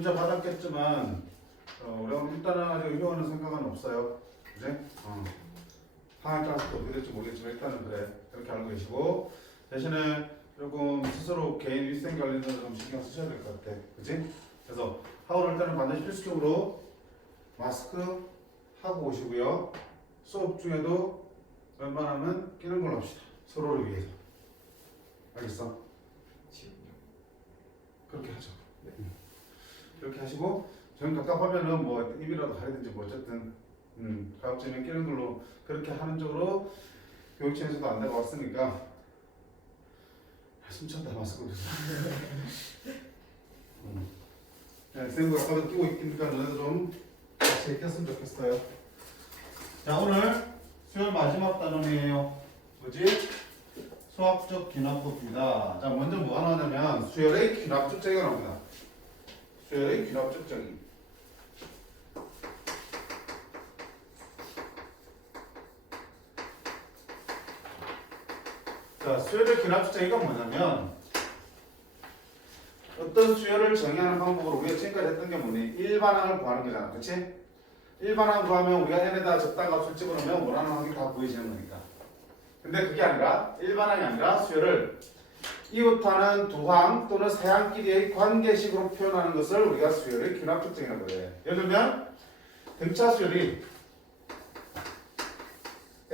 문제 받았겠지만 우리가 일단은 아직 의료하는 생각은 없어요. 그지? 상황에 따라서 또 어떻게 될지 모르겠지만 일단은 그래. 그렇게 알고 계시고 대신에 조금 스스로 개인 위생 관리는 좀 신경 쓰셔야 될 것 같아. 그지? 그래서 하울을 일단은 반드시 필수적으로 마스크 하고 오시고요. 수업 중에도 웬만하면 끼는 걸로 합시다. 서로를 위해서. 알겠어? 그렇게 하죠. 네. 그렇게 하시고 전 갑갑하면은 뭐 입이라도 가리든지 뭐 어쨌든 가급적이면 끼는 걸로 그렇게 하는 쪽으로 교육청에서도 안내가 왔으니까 숨찬다 마스크 네, 쌤도 아까도 끼고 있으니까 너네도 좀 같이 꼈으면 좋겠어요. 자, 오늘 수요 마지막 단원이에요. 뭐지? 수학적 귀납법입니다. 자, 먼저 뭐가 나오냐면 수열의 귀납적 정의가 나옵니다. 수열의 귀납적 정의. 자, 수열의 귀납적 정의가 뭐냐면 어떤 수열을 정의하는 방법으로 우리가 지금까지 했던 게 뭐니? 일반항을 구하는 거잖아. 그치? 일반항 구하면 우리가 n에다 적당 값을 집어넣으면 원하는 항이 다 구해지는 거니까. 근데 그게 아니라 일반항이 아니라 수열을 이웃하는 두 항 또는 세 항끼리의 관계식으로 표현하는 것을 우리가 수열의 귀납적 정의라고 그래. 예를 들면 등차 수열이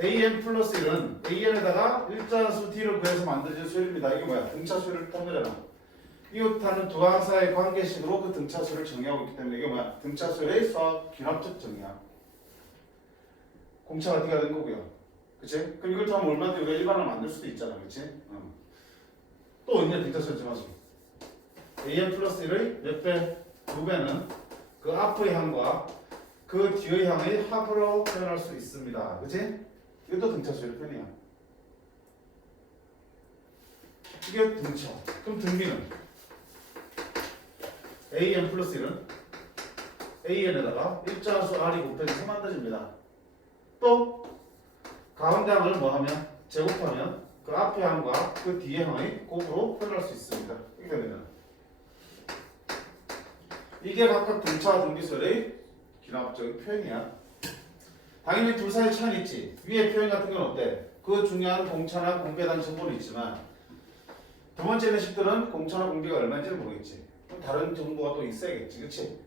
an 플러스 1은 an에다가 일자수 d를 구해서 만들어진 수열입니다. 이게 뭐야? 등차 수열을 뜻한 거잖아. 이웃하는 두 항 사이의 관계식으로 그 등차 수열을 정의하고 있기 때문에 이게 뭐야? 등차 수열의 수학 귀납적 정의야. 공차가 d가 된 거고요. 그치? 그럼 이걸 더하면 얼마든지 우리가 일반을 만들 수도 있잖아. 그치? 또 있냐? 등차 수열 정하지. an 플러스 1의 몇 배? 2배는 그 앞의 항과 그 뒤의 항의 합으로 표현할 수 있습니다. 그치? 이것도 등차 수열 표현이야. 이게 등차. 그럼 등비는 an 플러스 1은 an에다가 일자수 r이 곱해져서 만들어집니다. 또 가운데 항을 뭐하면 제곱하면 그 앞의 항과 그 뒤의 항의 곱으로 표현할 수 있습니다. 이렇게 되면 이게 각각 등차와 등비설의 귀납적인 표현이야. 당연히 둘 사이 차이는 있지. 위의 표현 같은 건 어때? 그 중요한 공차나 공비에 대한 정보는 있지만 두 번째 내식들은 공차나 공비가 얼마인지를 모르겠지. 다른 정보가 또 있어야겠지. 그치?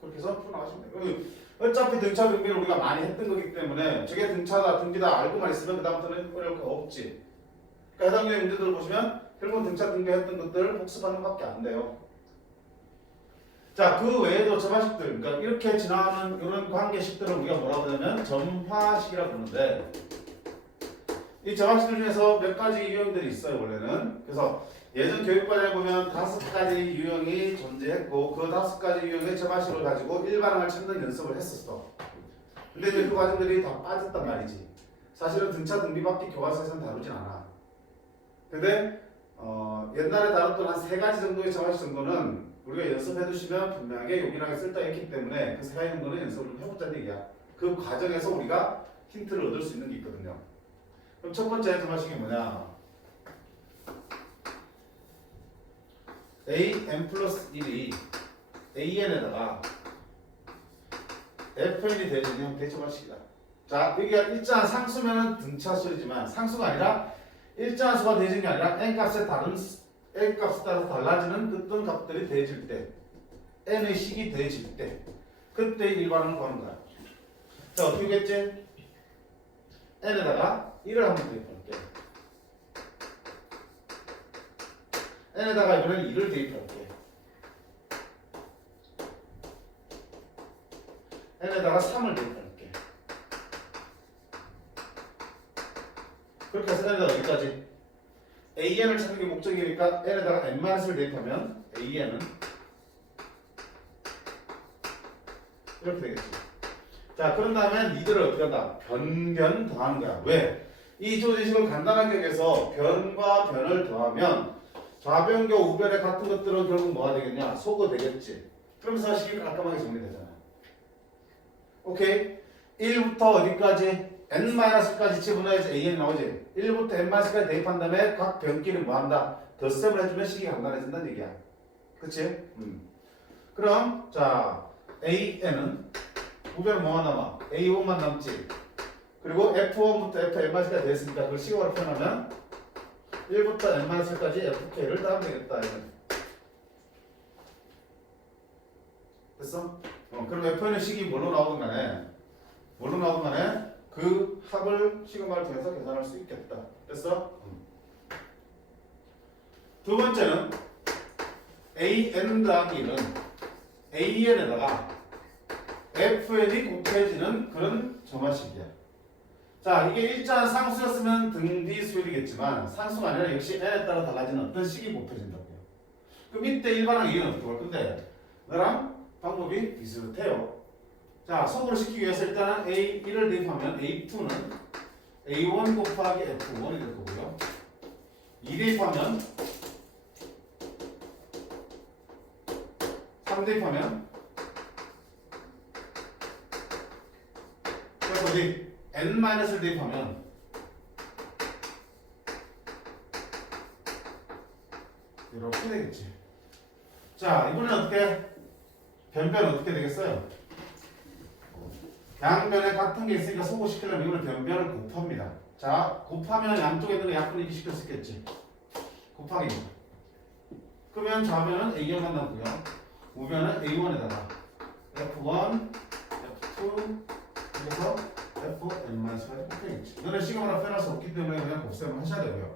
그렇게 해서 풀어나가시면 돼요. 어차피 등차 등비를 우리가 많이 했던 거기 때문에 저게 등차다 등비다 알고만 있으면 그 다음부터는 어려울 거 없지. 그러니까 해당 유의 문제들을 보시면 결국 등차 등비 했던 것들 복습하는 것밖에 안 돼요. 자, 그 외에도 점화식들, 그러니까 이렇게 지나가는 이런 관계식들을 우리가 뭐라고 하냐면 점화식이라고 부르는데 이 점화식들 중에서 몇 가지 유형들이 있어요, 원래는. 그래서 예전 교육과정에 보면 5가지 유형이 존재했고 그 5가지 유형의 점화식을 가지고 일반항을 찾는 연습을 했었어. 근데 이제 그 과정들이 다 빠졌단 말이지. 사실은 등차 등비밖에 교과서에서는 다루진 않아. 근데 옛날에 다뤘던 한 3가지 정도의 점화식 정도는 우리가 연습해 두시면 분명하게 요긴하게 쓸 데 있기 때문에 그 3가지 정도는 연습을 좀 해보자는 얘기야. 그 과정에서 우리가 힌트를 얻을 수 있는 게 있거든요. 그럼 첫 번째 점화식이 뭐냐? an 플러스 1이 an에다가 fn이 되는 대점화식이다. 자, 여기가 일정한 상수면은 등차수이지만 상수가 아니라 일정한 수가 대지는 게 아니라 n값에 다른 n값에 따라서 달라지는 어떤 값들이 대질 때 n의 식이 대질 때 그때 일반항을 구하는 거야. 자, 어떻게 했지? n에다가 1을 한번 대입할게. n에다가 이번에는 2를 대입할게. n에다가 3을 대입할게. 그렇게 해서 n에다가 여기까지 an을 찾는 게 목적이니까 n에다가 n-을 대입하면 an은 이렇게 되겠지. 자, 그런 다음에 이들을 어떻게 한다? 변 더하는 거야. 왜? 이 조제식을 간단하게 해서 변과 변을 더하면 좌변과 우변의 같은 것들은 결국 뭐가 되겠냐? 소거 되겠지. 그러면서 식이 깔끔하게 정리되잖아. 오케이? 1부터 어디까지? n-까지 집어넣어야지 an 나오지. 1부터 n-까지 대입한 다음에 각 변끼리 뭐 한다? 덧셈을 해주면 식이 간단해진다는 얘기야. 그치? 그럼 자 AN은 우변은 뭐만 남아? A1만 남지. 그리고 F1부터 Fn까지 됐으니까 그걸 식으로 표현하면 1부터 n-1까지 FK를 따면 되겠다. 이건. 됐어? 그럼 Fn의 식이 뭘로 나오든 간에 그 합을 시그마를 통해서 계산할 수 있겠다. 됐어? 두 번째는 AN 더하기 1은 AN에다가 FN이 곱해지는 그런 점화식이야. 자, 이게 일자한 상수였으면 등비수열이겠지만 상수가 아니라 역시 n에 따라 달라지는 어떤 식이 곱해진다고요. 그럼 이때 일반항 A는 어떻게 할 건데 너랑 방법이 비슷해요. 자, 소구를 시키기 위해서 일단은 A1을 대입하면 A2는 A1 곱하기 F1이 될 거고요. 2 대입하면 3 대입하면 그래서 어디 n-을 대입하면 이렇게 되겠지. 자, 이번엔 어떻게 변변 어떻게 되겠어요? 양변에 같은 게 있으니까 소구시키려면 이걸 변변을 곱합니다. 자, 곱하면 양쪽에 있는 약분이기 시킬 수 있겠지. 곱하기입니다. 그러면 좌변은 A만 남고요. 우변은 A1에다가 F1, F2 그래서 Fn-1까지 곱해야겠지. 너네 시간으로 표현할 수 없기 때문에 그냥 곱셈을 하셔야 되고요.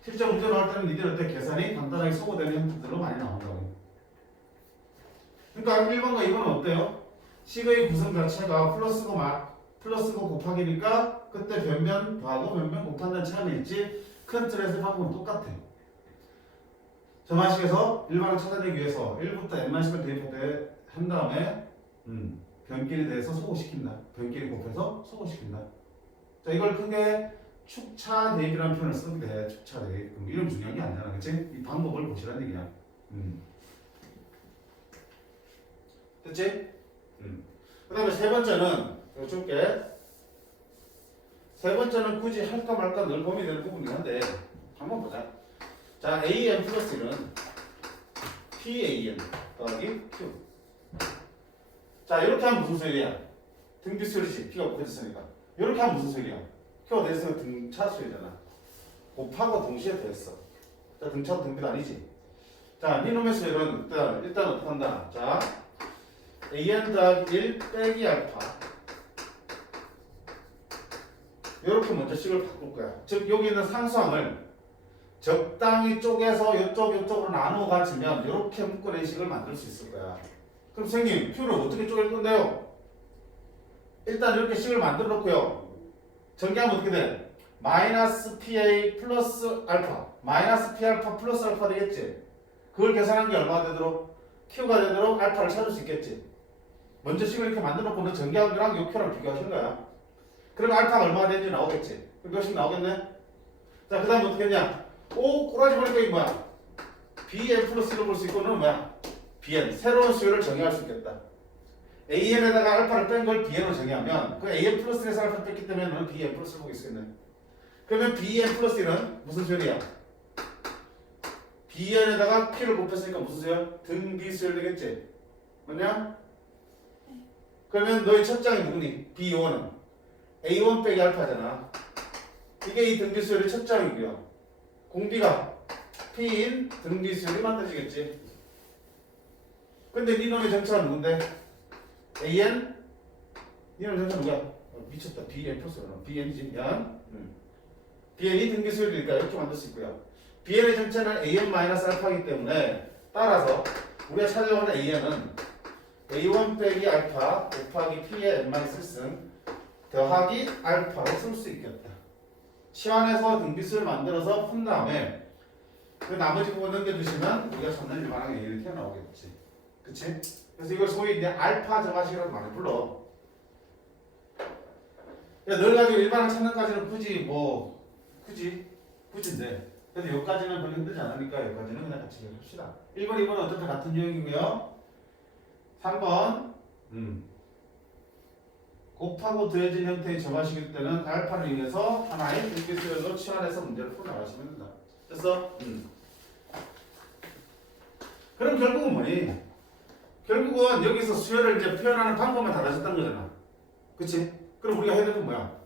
실제 문제 나올 때는 니들 때 계산이 간단하게 소거되는 형태들로 많이 나온다고. 그러니까 1번과 2번은 어때요? 식의 구성 자체가 플러스고 곱하기니까 그때 변변 더하고 변변 곱한다는 차이는 있지 큰 틀에서 방법은 똑같아요. 점화식에서 일반을 찾아내기 위해서 1부터 n만식을 대입한 다음에 변끼리 대해서 소거시킨다. 변끼리 곱해서 소거시킨다. 자, 이걸 크게 축차 대입이라는 표현을 쓰게 돼. 축차 대입. 그럼 이름 중요한 게 아니잖아. 그치? 이 방법을 보시라는 얘기야. 됐지? 그 다음에 세 번째는 이거 줄게. 세 번째는 굳이 할까 말까 늘 고민되는 부분이긴 한데 한번 보자. 자, AN 플러스 1은 PAN 더하기 Q. 자, 이렇게 하면 무슨 소리야? 등비수열이지. P가 곱해졌으니까. 이렇게 하면 무슨 소리야? Q가 됐으면 등차수열이잖아. 곱하고 동시에 됐어. 자, 등차도 등비도 아니지. 자, 니놈의 수열은 일단 어떻게 한다? 자, AN 더하기 1 빼기 알파. 이렇게 먼저 식을 바꿀 거야. 즉, 여기 있는 상수항을 적당히 쪼개서 이쪽으로 나누어 가지면 이렇게 묶어낸 식을 만들 수 있을 거야. 그럼 선생님, Q를 어떻게 쪼갤 건데요? 일단 이렇게 식을 만들어 놓고요. 전개하면 어떻게 돼? 마이너스 PA 플러스 알파. 마이너스 P 알파 플러스 알파 되겠지? 그걸 계산한 게 얼마가 되도록? Q가 되도록 알파를 찾을 수 있겠지? 먼저 식을 이렇게 만들어 놓고 전개한 거랑 요 Q랑 비교하신 거야. 그러면 알파가 얼마가 되는지 나오겠지? 그럼 몇씩 나오겠네? 자, 그 다음에 어떻게 했냐? 오, 꼬라지 보니까 이게 뭐야? Bn 플러스 1로 볼 수 있고, 너는 뭐야? Bn, 새로운 수열을 정의할 수 있겠다. AN에다가 알파를 뺀 걸 Bn으로 정의하면, 그 AN 플러스 1에서 알파를 뺐기 때문에 너는 Bn 플러스를 보고 있겠네. 그러면 Bn 플러스 1은 무슨 수열이야? Bn에다가 Q를 곱했으니까 무슨 수열? 등비 수열 되겠지? 뭐냐? 그러면 너의 첫 장이 누구니? B1은 A1 빼기 알파잖아. 이게 이 등비 수열의 첫 장이고요. 공비가 P인 등비 수열이 만들어지겠지. 근데 니놈의 정체가 누군데? AN? 니놈의 정체가 누구야? 미쳤다. BN 플러스로 BN이지. 야. BN이 등비 수열이니까 이렇게 만들 수 있고요. BN의 정체는 AN 마이너스 알파이기 때문에 따라서 우리가 찾으려고 하는 AN은 A1 빼기 알파 곱하기 P의 n-1승 더하기 알파로 쓸 수 있겠다. 치환해서 등비수를 만들어서 푼 다음에 그 나머지 부분 넘겨주시면 우리가 찾는 일반항 A를 튀어나오겠지. 그치? 그래서 이걸 소위 이제 알파 정화식이라고 많이 불러. 널 가지고 일반항 찾는까지는 굳이인데 그래도 여기까지는 별로 힘들지 않으니까 여기까지는 그냥 같이 합시다. 1번, 2번은 어차피 같은 유형이고요. 3번 곱하고 더해진 형태의 점화식일 때는 알파를 이용해서 하나의 등비수열로 치환해서 문제를 풀어나가시면 된다. 됐어? 그럼 결국은 뭐니? 결국은 여기서 수열을 이제 표현하는 방법만 달라졌다는 거잖아. 그치? 그럼 우리가 해야 되는 건 뭐야?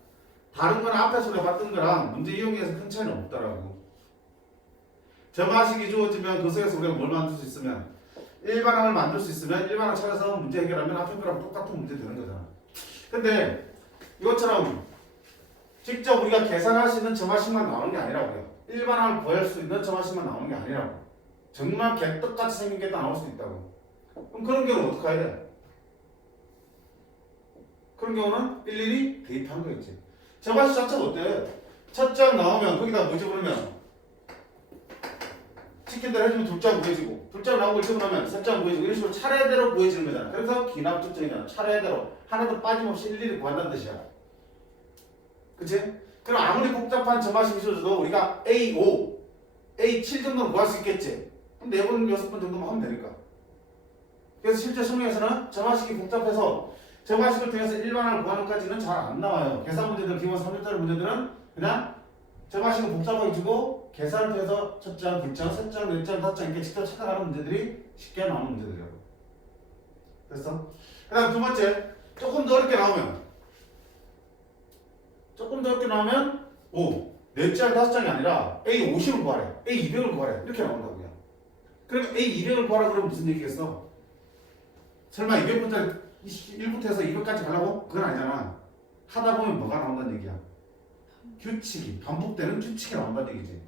다른 건 앞에서 내봤던 거랑 문제 이용해서 큰 차이는 없다라고. 점화식이 주어지면 그 속에서 우리가 뭘 만들 수 있으면 일반항을 만들 수 있으면 일반항 찾아서 문제 해결하면 앞에 거랑 똑같은 문제 되는 거잖아. 근데 이것처럼 직접 우리가 계산할 수 있는 점화식만 나오는 게 아니라고요. 일반항을 구할 수 있는 점화식만 나오는 게 아니라고. 정말 개떡같이 생긴 게 다 나올 수도 있다고. 그럼 그런 경우는 어떻게 해야 돼? 그런 경우는 일일이 대입하는 거겠지. 점화식 자체가 어때? 첫 장 나오면 거기다 뭐 집어넣으면 시킨 대로 해주면 둘 장 구해지고 둘 장 나오고 집어넣으면 셋 장 구해지고 이런 식으로 차례대로 구해지는 거잖아. 그래서 기납특정이잖아. 차례대로 하나도 빠짐없이 일일이 구한다는 뜻이야. 그치? 그럼 아무리 복잡한 점화식이 있어도 우리가 A5, A7 정도는 구할 수 있겠지. 그럼 4번, 6번 정도만 하면 되니까. 그래서 실제 수능에서는 점화식이 복잡해서 점화식을 통해서 일반항을 구하는 것까지는 잘 안 나와요. 계산 문제들, 기본 3일짜리 문제들은 그냥 점화식은 복잡하게 주고 계산을 통해서 첫 장, 둘 장, 셋 장, 넷 장, 다섯 장 이렇게 직접 찾아가는 문제들이 쉽게 나오는 문제들이라고. 됐어? 그 다음 두 번째, 조금 더 어렵게 나오면 오, 넷 장, 다섯 장이 아니라 A50을 구하래, A200을 구하래 이렇게 나온다고요. 그럼 A200을 구하라 그러면 무슨 얘기겠어? 설마 200부터 1부터 해서 200까지 가려고? 그건 아니잖아. 하다 보면 뭐가 나온다는 얘기야? 규칙이, 반복되는 규칙이 나온다는 얘기지.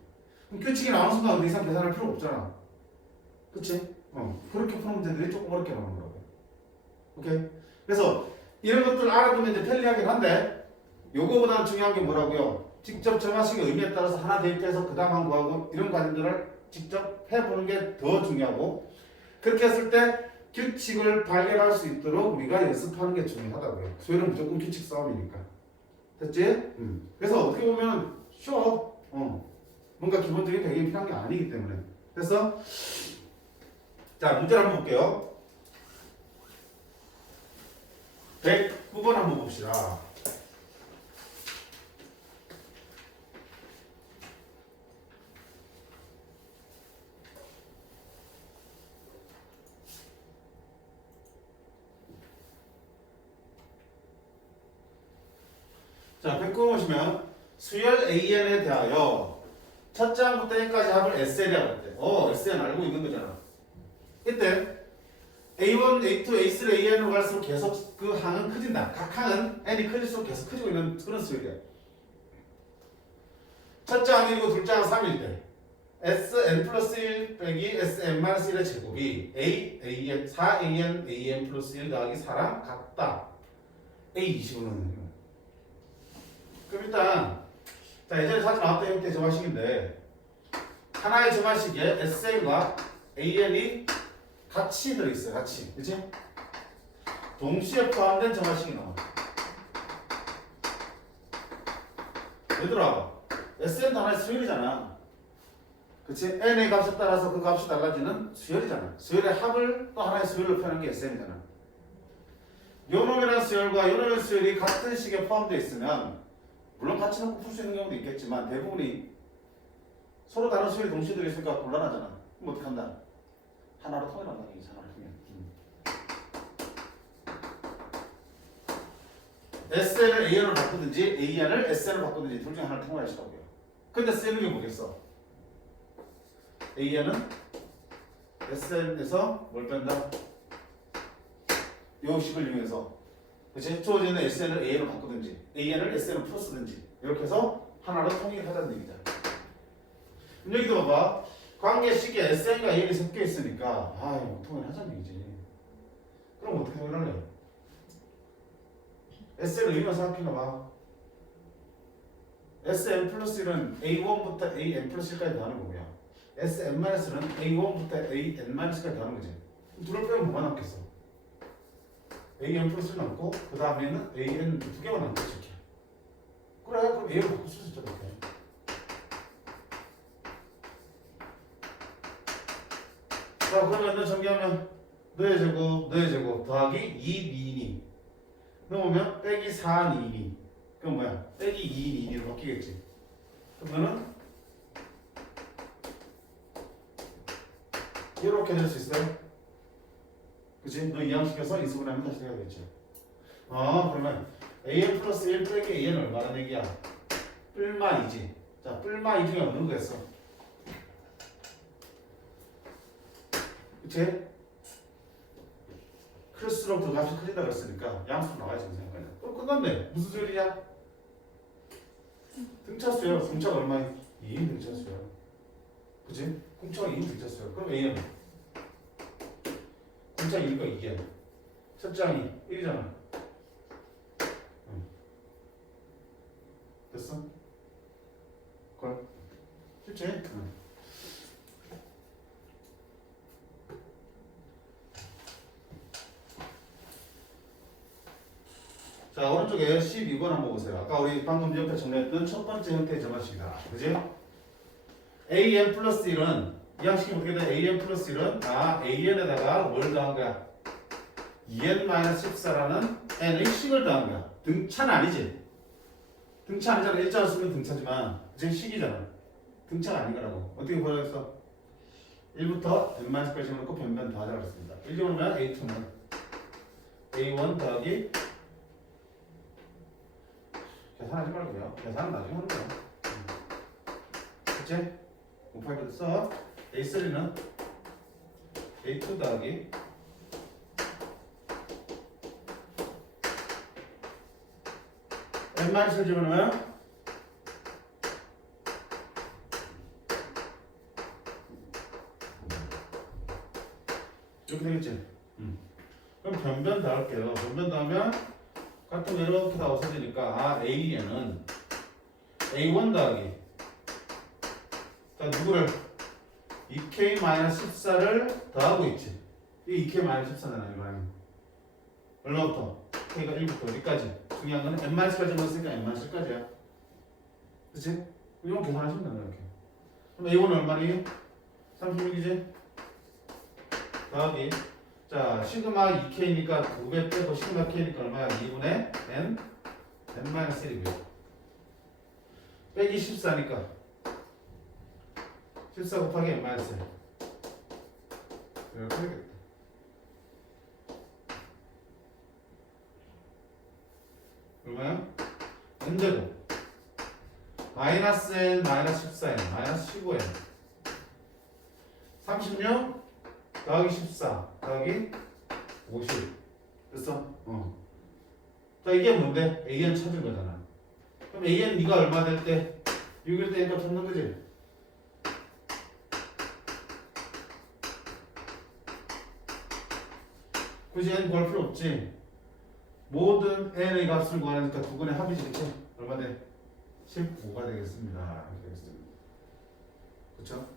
그럼 규칙이 나오는 순간 더 이상 계산할 필요가 없잖아. 그치? 그렇게 푸는 문제들이 조금 어렵게 나오는 거라고. 오케이? 그래서 이런 것들 알아두면 이제 편리하긴 한데 요거보다는 중요한 게 뭐라고요? 직접 점화식의 의미에 따라서 하나 대입해서 그 다음 한 구하고 이런 과정들을 직접 해보는 게 더 중요하고 그렇게 했을 때 규칙을 발견할 수 있도록 우리가 연습하는 게 중요하다고요. 수요는 무조건 규칙 싸움이니까. 됐지? 그래서 어떻게 보면 쉬워. 뭔가 기본적인 배경이 필요한 게 아니기 때문에. 그래서 자 문제를 한번 볼게요. 109번 한번 봅시다. 자, 109번 보시면 수열 AN에 대하여 첫 장부터 N까지 합을 SN이라고 했대. SN 알고 있는 거잖아. 이때 A1, A2, A3, AN으로 갈수록 계속 그 항은 커진다. 각 항은 N이 커질수록 계속 커지고 있는 그런 수열이야. 첫 장이 1이고 둘째 항은 3일 때 SN 플러스 1 빼기 SN 마이너스 1의 제곱이 AN, 4AN, AN 플러스 1 더하기 4랑 같다. A20은 그럼 일단 자 예전에 사진 나왔던 형태의 점화식인데 하나의 점화식에 SN과 AN이 같이 들어있어요. 같이. 그치? 동시에 포함된 점화식이 나와. 얘들아 SN도 하나의 수열이잖아. 그치? N의 값에 따라서 그 값이 달라지는 수열이잖아. 수열의 합을 또 하나의 수열로 표현한 게 SN이잖아. 요놈이라는 수열과 요놈의 수열이 같은 식에 포함되어 있으면 물론 같이 놓고 풀 수 있는 경우도 있겠지만 대부분이 서로 다른 수열이 동시에 들어있으니까 곤란하잖아. 그럼 어떻게 한다? 하나로 통일한다는 얘기잖아. SN을 AN으로 바꾸든지 AN을 SN으로 바꾸든지 둘 중에 하나를 통일하시라고요. 근데 쓰는 게 뭐겠어? AN은 SN에서 뭘 뺀다? 요 식을 이용해서 그치? 주어지는 SN을 AN으로 바꾸든지 AN을 SN으로 풀어쓰든지 이렇게 해서 하나로 통일하자는 얘기잖아. 그럼 여기도 봐봐. 관계식에 SN과 AN이 섞여 있으니까 통일하자는 얘기지. 그럼 어떻게 통일할래? SN을 이용해서 생각해봐. SN 플러스 1은 A1부터 AN 플러스 1까지 더하는 거고요. SN-는 A1부터 AN-까지 더하는 거지. 둘을 빼면 뭐가 남겠어? AN 플러스 1 남고 그 다음에는 AN 두 개가 남겠지. 이렇게. 그래 그럼 AN 바꿀 수 있죠. 이렇게. 자 그러면 정리하면 너의 제곱 더하기 2, 2니 넣으면 빼기 4, 2니 그럼 뭐야? 빼기 2, 2로 바뀌겠지. 그럼 너는 이렇게 될 수 있어요? 그치? 너 이항시켜서 인수분해하면 다시 되겠지. 그러면 an 플러스 1 빼기 an 얼마라는 얘기야? 뿔마 2지. 자, 뿔마 2 중에 어느 거겠어? 그치? 클수록 더 값이 커진다 그랬으니까 양수로 나와야지 그 생각이야. 그럼 끝났네. 무슨 소리냐? 등차수야. 등차가 얼마야? 2인 등차수야. 그치? 공차가 2인 등차수야. 그럼 A는? 공차 2니까 2야. 첫 장이 1이잖아. 됐어? 그걸? 쉽지? 자, 오른쪽에 12번 한번 보세요. 아까 우리 방금 옆에 정리했던 첫 번째 형태의 정화식이다. 그지? an 플러스 1은 이항식이 어떻게 돼? an 플러스 1은 an에다가 뭘 더한 거야? 2n-14라는 n의 식을 더한 거야. 등차는 아니지? 등차 아니잖아. 일자로 쓰면 등차지만 이제 식이잖아. 등차가 아닌 거라고. 어떻게 보여줬어? 1부터 n-까지 놓고 변변 더하자 그랬습니다. 1로 보면 a2는 a1 더하기 계산하지 말고요. 계산은 나중에 하는 거야. 그치? 곱하기 써. A3는 A2 더하기 n-를 집어넣으면 이렇게 되겠지? 그럼 변변 더할게요. 변변 더하면 같은 이렇게 다 없어지니까 AN은 A1 더하기 자 누구를 2K-14를 더하고 있지. 이 2K-14잖아 이거는 얼마부터? K가 1부터 어디까지? 중요한 거는 n-까지 넣었으니까 n-까지야. 그치? 이건 계산하시면 된다 이렇게. 그럼 A1은 얼마니? 36이지? 더하기 자 시그마 2K니까 2배 빼고 시그마 K니까 얼마야? 2분의 n-1이고요. 빼기 14니까 14 곱하기 n-1 이렇게 되겠다. 얼마야? n제곱 마이너스 n 마이너스 14n 마이너스 15n 36 더하기 14 더하기 50 됐어? 자 이게 뭔데? AN 찾은 거잖아. 그럼 AN 네가 얼마 될 때? 6일 때니까 찾는 거지? 굳이 N 구할 필요 없지? 모든 N의 값을 구하니까 두 근의 합이지 그치? 얼마 돼? 15가 되겠습니다. 이렇게 되겠습니다. 그쵸?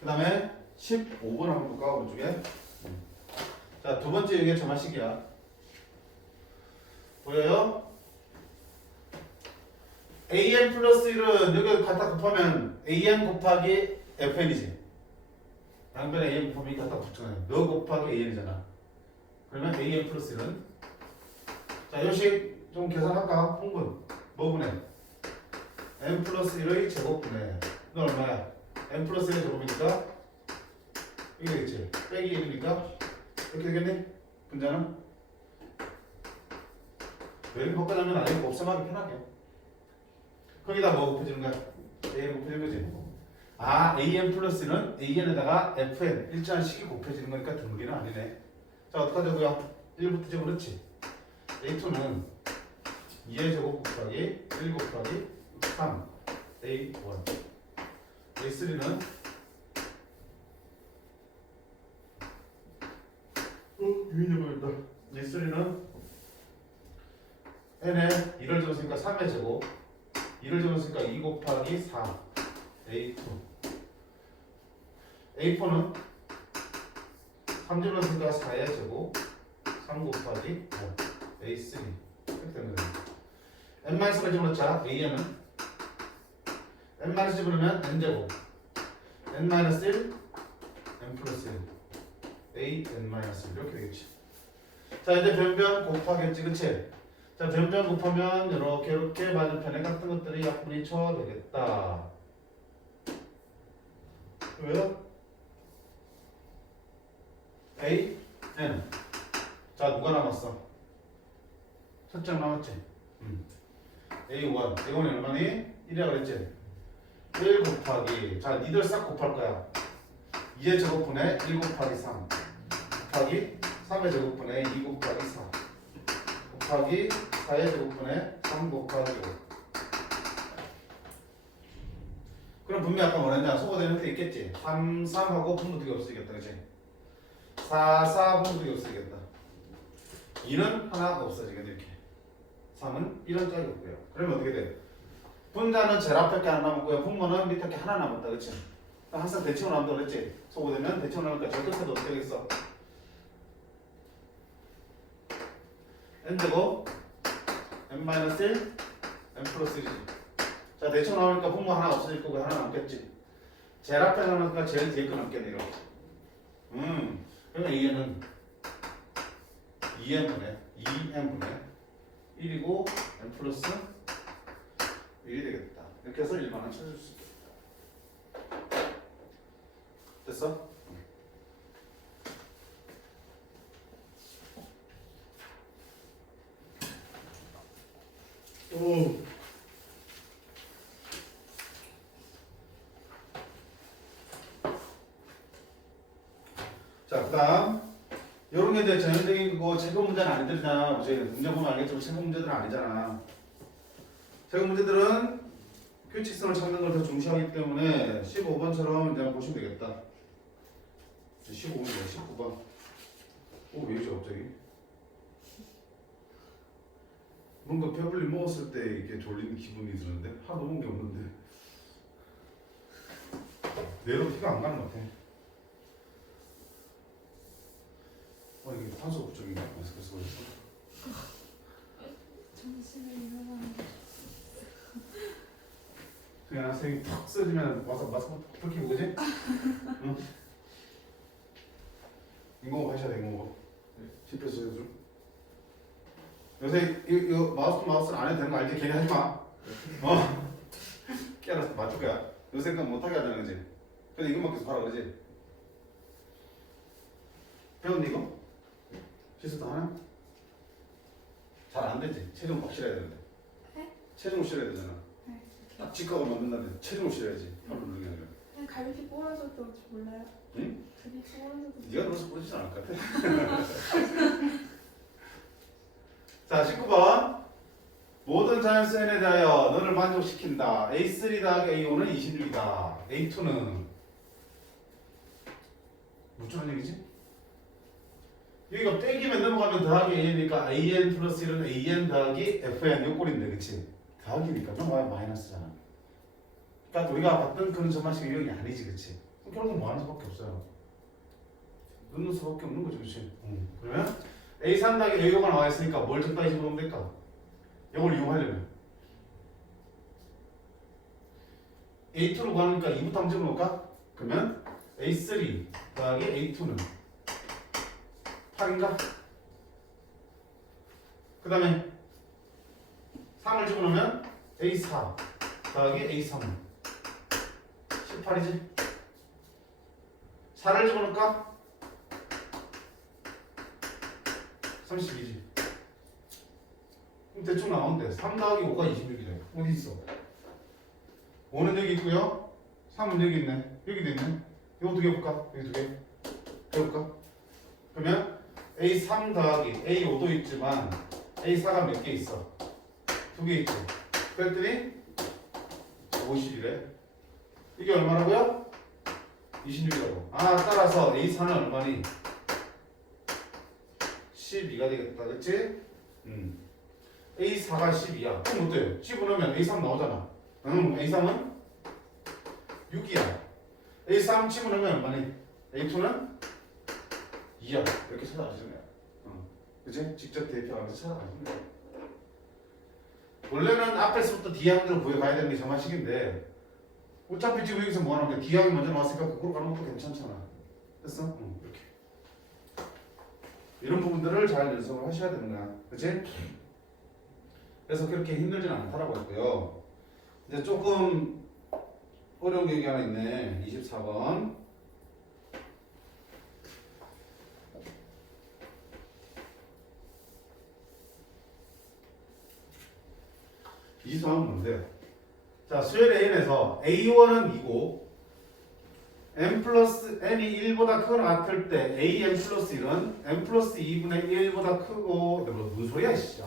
그 다음에 15번 한번 볼까 오른쪽에. 자, 두 번째 여기에 정화식이야. 보여요? an 플러스 1은 여기 갖다 곱하면 an 곱하기 fn이지. 양변에 an 곱하면 갖다 붙잖아요. 너 곱하기 an이잖아. 그러면 an 플러스 1은 자, 요식 좀 계산할까? 홍분 뭐 분해? n 플러스 1의 제곱분해. 너 얼마야? n 플러스 1의 제곱이니까 이게 되겠지. 빼기 1이니까 이렇게 되겠니? 분자는? 왜 이렇게 바꿔자면 아니고 곱셈하기 편하게. 거기다 뭐 곱해주는 거야? an 곱해주는 거지. an 플러스는 an에다가 fn 일정한 식이 곱해지는 거니까 등비는 아니네. 자 어떡하자고요? 1부터 제곱 그렇지. a2는 2의 제곱 곱하기 1 곱하기 3 a1 a3는 유인해버린다. a3는 n에 2를 적었으니까 3의 제곱 2를 적었으니까 2 곱하기 4 a2 a4는 3 적었으니까 4의 제곱 3 곱하기 5 a3 이렇게 되는 거예요. n-를 집어넣자. an은 n-를 집어넣으면 n제곱 n-1 n 플러스 1 a n-1 이렇게 되겠지. 자 이제 변변 곱하겠지 그치? 자 변변 곱하면 이렇게 맞은편에 같은 것들이 약분이 되겠다. 왜요? A, N. 자 누가 남았어? 첫째 남았지? A1. A1이 얼마니? 1이라 그랬지? 1 곱하기. 자 니들 싹 곱할 거야. 2의 제곱분에 1 곱하기 3 곱하기 3의 제곱분에 2 곱하기 4 곱하기 4의 제곱분에 3 곱하기 5. 그럼 분명히 아까 뭐랬냐? 소거되는 형태 있겠지? 3, 3하고 분모되기 없어지겠다 그치? 4, 4 분모되기 없어지겠다. 2는 하나가 없어지겠네 이렇게. 3은 1은 짝이 없고요. 그러면 어떻게 돼? 분자는 제일 앞에 게 하나 남았고요. 분모는 밑에 게 하나 남았다 그치? 항상 대칭으로 나온다고 그랬지? 소거되면 대칭으로 나오니까 저 끝에도 어떻게 되겠어? n제곱 n-1 n 플러스 1이지. 자 대칭으로 나오니까 분모 하나 없어질 거고 하나 남겠지. 제일 앞에 나오니까 제일 뒤에 거 남겠네 이렇게. 그러면 얘는 2n분의 1이고 n 플러스 1이 되겠다. 이렇게 해서 1만원 찾을 수 있겠다. 됐어? 오. 자, 그다음 이런 게 이제 전형적인 거 체급 문제는 아니들잖아. 이제 문제 보면 알겠지만 체급 문제들은 아니잖아. 체급 문제들은 규칙성을 찾는 걸 더 중시하기 때문에 15번처럼 이제 보시면 되겠다. 15번이야, 19번. 오, 왜 이러지 갑자기? 뭔가 배불리 먹었을 때 이렇게 졸린 기분이 드는데 하나도 먹은 게 없는데 뇌로 피가 안 가는 것 같아. 이게 탄소 부족인가? 마스크 쓰고 있어. 정신을 잃어가는데. 그냥 선생님이 탁 쓰면 마스크 탁 끼고 그지? 응? 인공호흡 하셔야 돼 인공호흡. 집에서 해줘. 요새 이거 마우스는 안 해도 되는 거 알지? 괜히 하지 마. 깨알아서 맞출 거야. 요새 그건 못하게 하자는 거지. 근데 이것만 계속 하라 그러지? 배웠니 이거? 실수도 하나? 잘 안 되지. 체중 확실해야 되는데. 네? 체중을 실어야 되잖아. 네. 딱 직각을 만든다는데 체중을 실어야지. 팔을 누르는 게 아니라. 그냥 갈비 꼬라서도 몰라요? 응? 갈비 꼬라서도. 네가 들어서 부러지진 않을 것 같아. 자, 19번. 모든 자연수 n에 대하여 너를 만족시킨다. A3 더하기 A5는 26이다. A2는 무슨 얘기지? 여기가 빼기면 넘어가면 더하기 a니까 an 플러스 1은 an 더하기 fn 요 꼴인데 그치? 더하기니까 넘어가면 마이너스잖아. 그러니까 우리가 봤던 그런 전반식 유형이 아니지 그치? 그럼 결국 뭐 하는 수밖에 없어요. 넣는 수밖에 없는 거지 그치? 그러면 a3 더하기 a5가 나와 있으니까 뭘 적당히 집어넣으면 될까? 이걸 이용하려면 a2를 구하니까 2부터 한번 집어넣을까? 그러면 a3 더하기 a2는 8인가? 그 다음에 3을 집어넣으면 A4 더하기 A3은 18이지? 4를 집어넣을까? 32지. 그럼 대충 나오는데 3 더하기 5가 26이래. 어디 있어? 5는 여기 있고요. 3은 여기 있네. 여기도 있네. 이거 두 개 볼까? 여기 두 개. 해볼까? 그러면 A3 더하기 A5도 있지만 A4가 몇 개 있어? 두 개 있지. 그랬더니 50이래. 이게 얼마라고요? 26이라고. 아 따라서 A4는 얼마니? 12가 되겠다. 그치? A4가 12야. 그럼 어때? 집어넣으면 A3 나오잖아. A3은 6이야. A3 집어넣으면 얼마니? A2는 2야. 이렇게 찾아가시는 거야. 그치? 직접 대표하면서 찾아가시는 거야. 원래는 앞에서부터 D항들을 구해가야 되는 게 정화식인데 어차피 지금 여기서 뭐 하는 거야? D항이 먼저 나왔으니까 그걸로 가는 것도 괜찮잖아. 됐어? 이렇게. 이런 부분들을 잘 연습을 하셔야 되는 거야. 그치? 그래서 그렇게 힘들지는 않다라고 했고요. 이제 조금 어려운 게 하나 있네. 24번. 24번은 뭔데? 자, 수열 N에서 A1은 2고 n 플러스 n이 1보다 크거나 같을 때 a n 플러스 1은 n 플러스 2분의 1보다 크고 무슨 소리야 씨.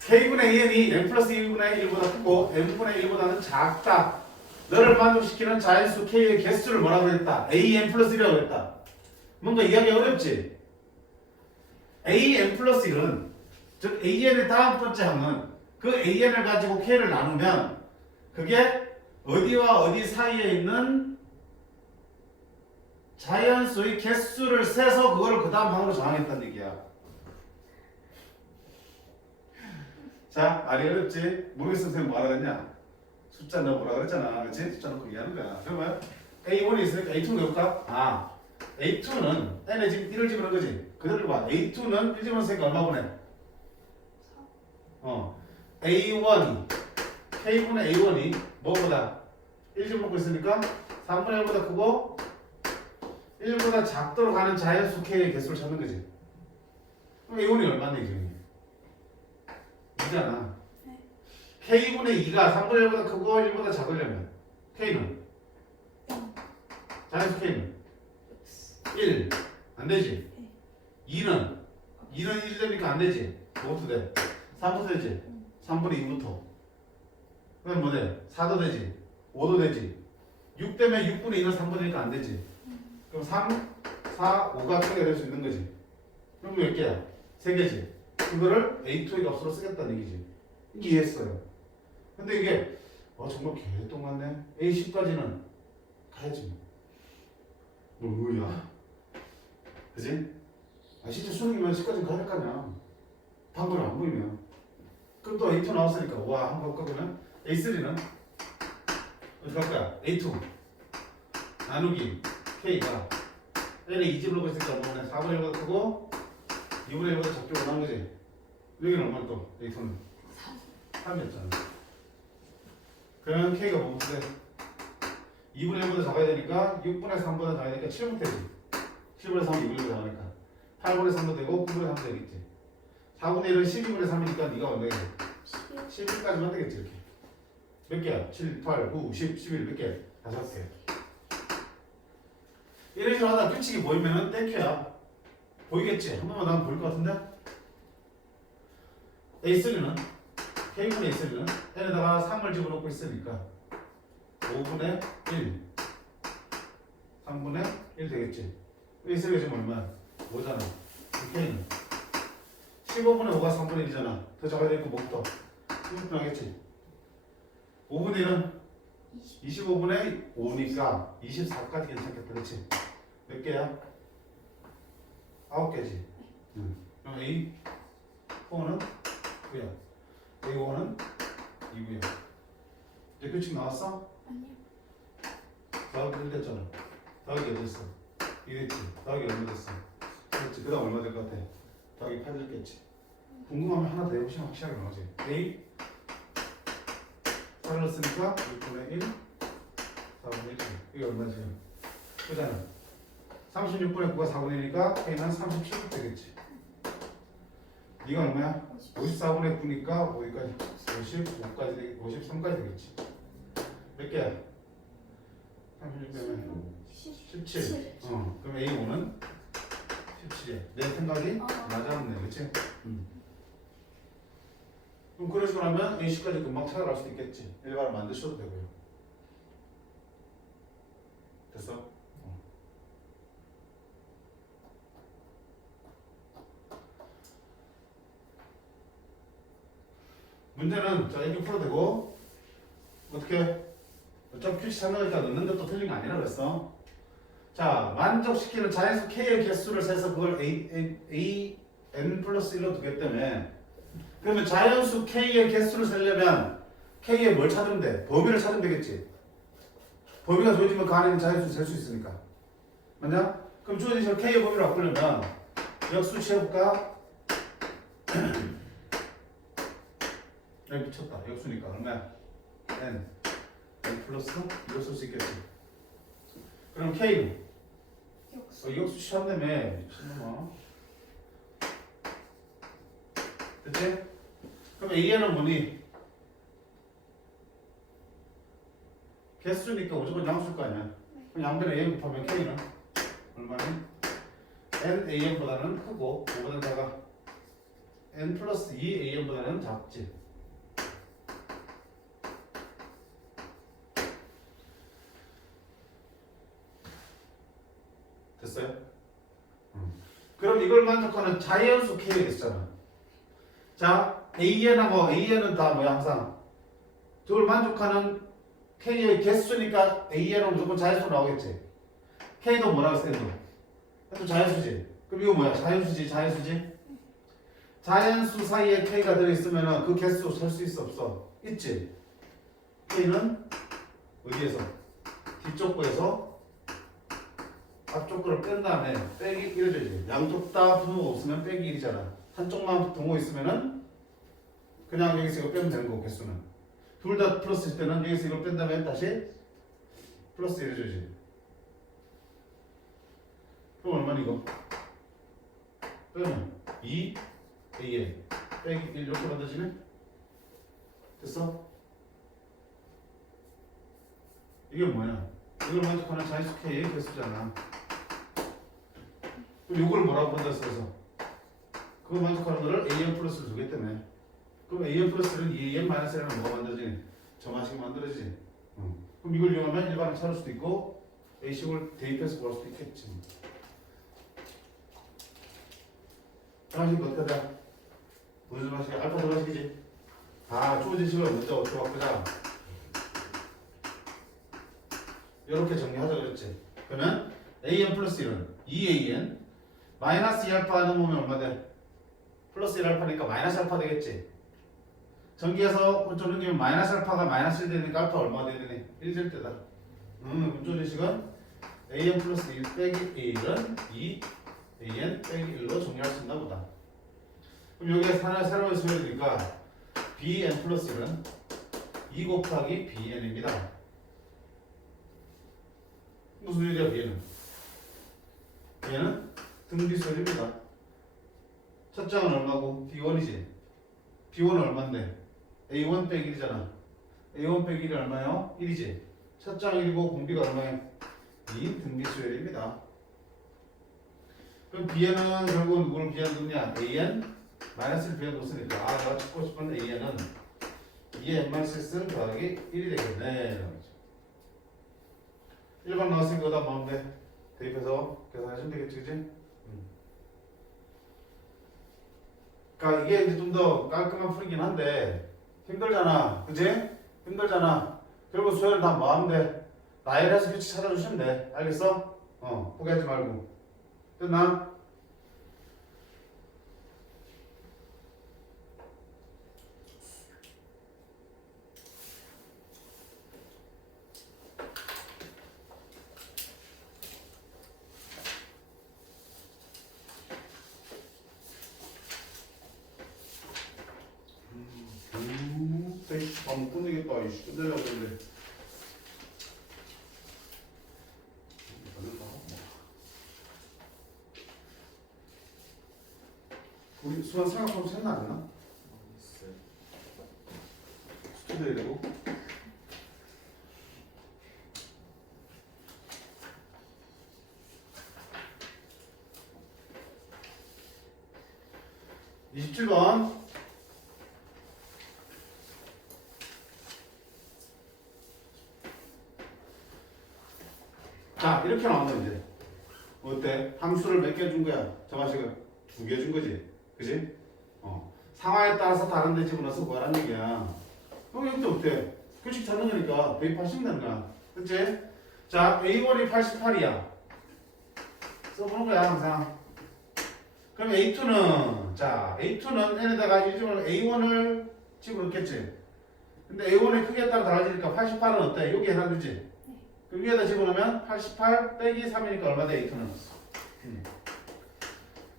k분의 2n이 n 플러스 1분의 1보다 크고 n분의 1보다는 작다. 너를 만족시키는 자연수 k의 개수를 뭐라고 했다? a n 플러스 1이라고 했다. 뭔가 이해하기 어렵지? a n 플러스 1은 즉 a n의 다음 번째 항은 그 a n을 가지고 k를 나누면 그게 어디와 어디 사이에 있는 자연수의 개수를 세서 그거를 그 다음 항으로 정하겠다는 얘기야. 자, 말이 어렵지? 모르겠으면 선생님 뭐라 그랬냐? 숫자 넣어보라 그랬잖아. 그렇지? 숫자 넣고 얘기하는 거야. 그러면 A1이 있으니까 A2 넣을까? 아, A2는 n에 지금 1을 집어넣은 거지? 그대로 봐. A2는 1 집어넣으니까 얼마 보내? A1이 K분의 A1이 뭐보다? 1 집어넣고 있으니까 3분의 1보다 크고 1보다 작도록 가는 자연수 K의 개수를 찾는 거지. 그럼 A1이 얼마인데 지금? 2잖아. 네. K분의 2가 3분의 1보다 크고 1보다 작으려면 K는? 자연수 K는? 1. 안 되지? 2는? 2는 1 되니까 안 되지? 뭐부터 돼? 3부터 되지? 3분의 2부터. 그럼 뭐 돼? 4도 되지? 5도 되지? 6 되면 6분의 2는 3분의 1이니까 안 되지? 그럼 3, 4, 5가 크게 될 수 있는 거지. 그럼 몇 개야? 3개지? 그거를 A2의 값으로 쓰겠다는 얘기지. 이게 이해했어요. 근데 이게 정말 개똥 같네. A10까지는 가야지 뭐. 뭐야? 그지? 진짜 수능이면 10까지는 가야 될 거 아니야. 방법이 안 보이면. 그럼 또 A2 나왔으니까 와 한번 볼까 그러면 A3는 어디 갈 거야? A2 나누기 K가 N에 2집을 넣고 있으니까 뭐네 4분의 1보다 크고 2분의 1보다 작게 원하는 거지. 여기는 얼마나 또 A2는 3이었잖아. 그러면 K가 뭐부터 돼? 2분의 1보다 작아야 되니까 6분의 3보다 작아야 되니까 7부터 되지. 7분의 3은 2분의 1보다 작으니까 8분의 3도 되고 9분의 3도 되겠지. 4분의 1은 12분의 3이니까 네가 얼마야? 11까지만 되겠지 이렇게. 몇 개야? 7, 8, 9, 10, 11 몇 개? 5개. 이런 식으로 하다 규칙이 보이면은 땡큐야. 보이겠지? 한 번만 나면 보일 것 같은데? A3는 K분의 A3는 N에다가 3을 집어넣고 있으니까 5분의 1 3분의 1 되겠지? A3가 지금 얼마야? 5잖아. K는 15분의 5가 3분의 1이잖아. 더 작아야 되니까 뭐부터? 16분 하겠지? 5분의 1은 25분의 5니까 24까지 괜찮겠다. 그렇지? 몇 개야? 9개지? 응. 그럼 A4는 9야. A5는 2구야. 이제 규칙 나왔어? 아니요. 더하기 1 됐잖아. 더하기 어디 됐어? 2 됐지? 더하기 얼마 됐어? 그렇지? 그 다음 얼마 될 것 같아? 더하기 8 됐겠지? 궁금하면 하나 더 해보시면 확실하게 나오지. A 4를 넣었으니까 6분의 1 4분의 1 이게 얼마지? 그잖아. 36분의 9가 4분의 1이니까 K는 37분 되겠지. 네가 얼마야? 54분의 9니까 어디까지? 55까지 되겠지. 53까지 되겠지. 몇 개야? 36 빼면 17. 그럼 A5는 17이야. 내 생각이 맞았네. 그치? 그럼 그런 식으로 하면 A씨까지 금방 찾아갈 수도 있겠지. 일반을 만드셔도 되고요. 됐어? 문제는 자 이렇게 풀어도 되고 어떻게 어차피 퀴즈 찾는 거니까 넣는 것도 틀린 거 아니라 그랬어. 자 만족시키는 자연수 K의 개수를 세서 그걸 n 플러스 1로 두기 때문에 그러면 자연수 K의 개수를 세려면 K의 뭘 찾으면 돼? 범위를 찾으면 되겠지. 범위가 조해지면 그 안에 있는 자연수를 셀 수 있으니까. 맞냐? 그럼 주어진 시간 K의 범위를 바꾸려면 역수 취해볼까? 여기 미쳤다. 역수니까 얼마야? N 플러스 이거 쓸 수 있겠지. 그럼 K는? 역수. 역수 취한다며. 미친놈아. 됐지? 그럼 AN은 뭐니? 개수니까 무조건 양수일 거 아니야. 그럼 양변에 AN 곱하면 K는 얼마니? N AN보다는 크고 5보다는 작아. N 플러스 2 AN보다는 작지. 됐어요? 그럼 이걸 만족하는 자연수 K가 있잖아. 자, AN하고 AN은 다 뭐야 항상 저걸 만족하는 K의 개수니까 AN은 무조건 자연수로 나오겠지. K도 뭐라고 했어? N도 자연수지. 그럼 이거 뭐야? 자연수지, 자연수지. 자연수 사이에 K가 들어있으면 그 개수 살 수 있어 없어? 있지. K는 어디에서? 뒤쪽 거에서 앞쪽 거를 뺀 다음에 빼기 1을 줘야지. 양쪽 다 분모가 없으면 빼기 1이잖아. 한쪽만 분모 있으면은 그냥 여기서 이거 빼면 되는 거고 개수는. 둘 다 플러스일 때는 여기서 이걸 뺀 다음에 다시 플러스 1을 줘야지. 그럼 얼마니 이거? 빼면 2 AN 빼기 1 이렇게 만들어지네? 됐어? 이게 뭐야? 이걸 만족하는 자연수 K의 개수잖아. 그럼 이걸 뭐라고 본다 써서? 그거 만족하는 거를 AN 플러스를 두기 때문에. 그럼 AN 플러스는 2AN 마이너스라는 뭐가 만들어지니? 점화식이 만들어지지. 그럼 이걸 이용하면 일반을 찾을 수도 있고 A식을 대입해서 구할 수도 있겠지. 점화식이 어떻게 돼? 무슨 점화식이? 알파 점화식이지. 아, 주어진 식을 먼저 어떻게 바꾸자. 이렇게 정리하자 그랬지. 그러면 AN 플러스 1은 2AN 마이너스 2알파 넣으면 얼마 돼? 플러스 1알파니까 마이너스 알파 되겠지. 전기에서 오른쪽 넘기면 마이너스 알파가 마이너스 1 되니까 알파 얼마가 돼야 되니? 1 될 때다. 문조리 식은 AN 플러스 1 빼기 1은 2AN 빼기 1로 정리할 수 있나 보다. 그럼 여기에 하나 새로운 수를 되니까 BN 플러스 1은 2 곱하기 BN입니다. 무슨 일이야 BN은? 얘는 등비수열입니다. 첫 장은 얼마고? B1이지. B1은 얼마인데? A1 빼기 1이잖아. A1 빼기 1이 얼마요? 1이지. 첫 장 1이고 공비가 얼마예요? 2 등비수열입니다. 그럼 Bn은 결국 누구를 Bn 넣냐? AN 마이너스를 Bn 넣었으니까 아 내가 찾고 싶은 AN은 2의 n-1 더하기 1이 되겠네. 일반 나왔으니까 그다음 뭐 하면 돼? 대입해서 계산하시면 되겠지, 그치? 그러니까 이게 이제 좀 더 깔끔한 풀이긴 한데 힘들잖아, 그치? 힘들잖아. 그리고 수열을 다 뭐 하면 돼? 나열해서 규칙 찾아주시면 돼. 알겠어? 포기하지 말고. 됐나? 못 끝내겠다. 이씨 끝내려고 했는데. 우리 수학 생각하면 생각 안 나? 스튜디오에 되고. (27번) 자 이렇게 나오면 이제 어때? 함수를 몇 개 준 거야? 저마식을 2개 준 거지, 그지? 상황에 따라서 다른데 집어넣어서 구하라는 얘기야. 그럼 여기도 어때? 규칙 찾는 거니까 대입하시면 되는 거야, 그치? 자 A1이 88이야. 써보는 거야 항상. 그럼 A2는 자 A2는 n에다가 1점을 A1을 집어넣겠지. 근데 A1의 크기에 따라 달라지니까 88은 어때? 여기 해당되지? 그럼 위에다 집어넣으면 88 빼기 3이니까 얼마 돼? A2는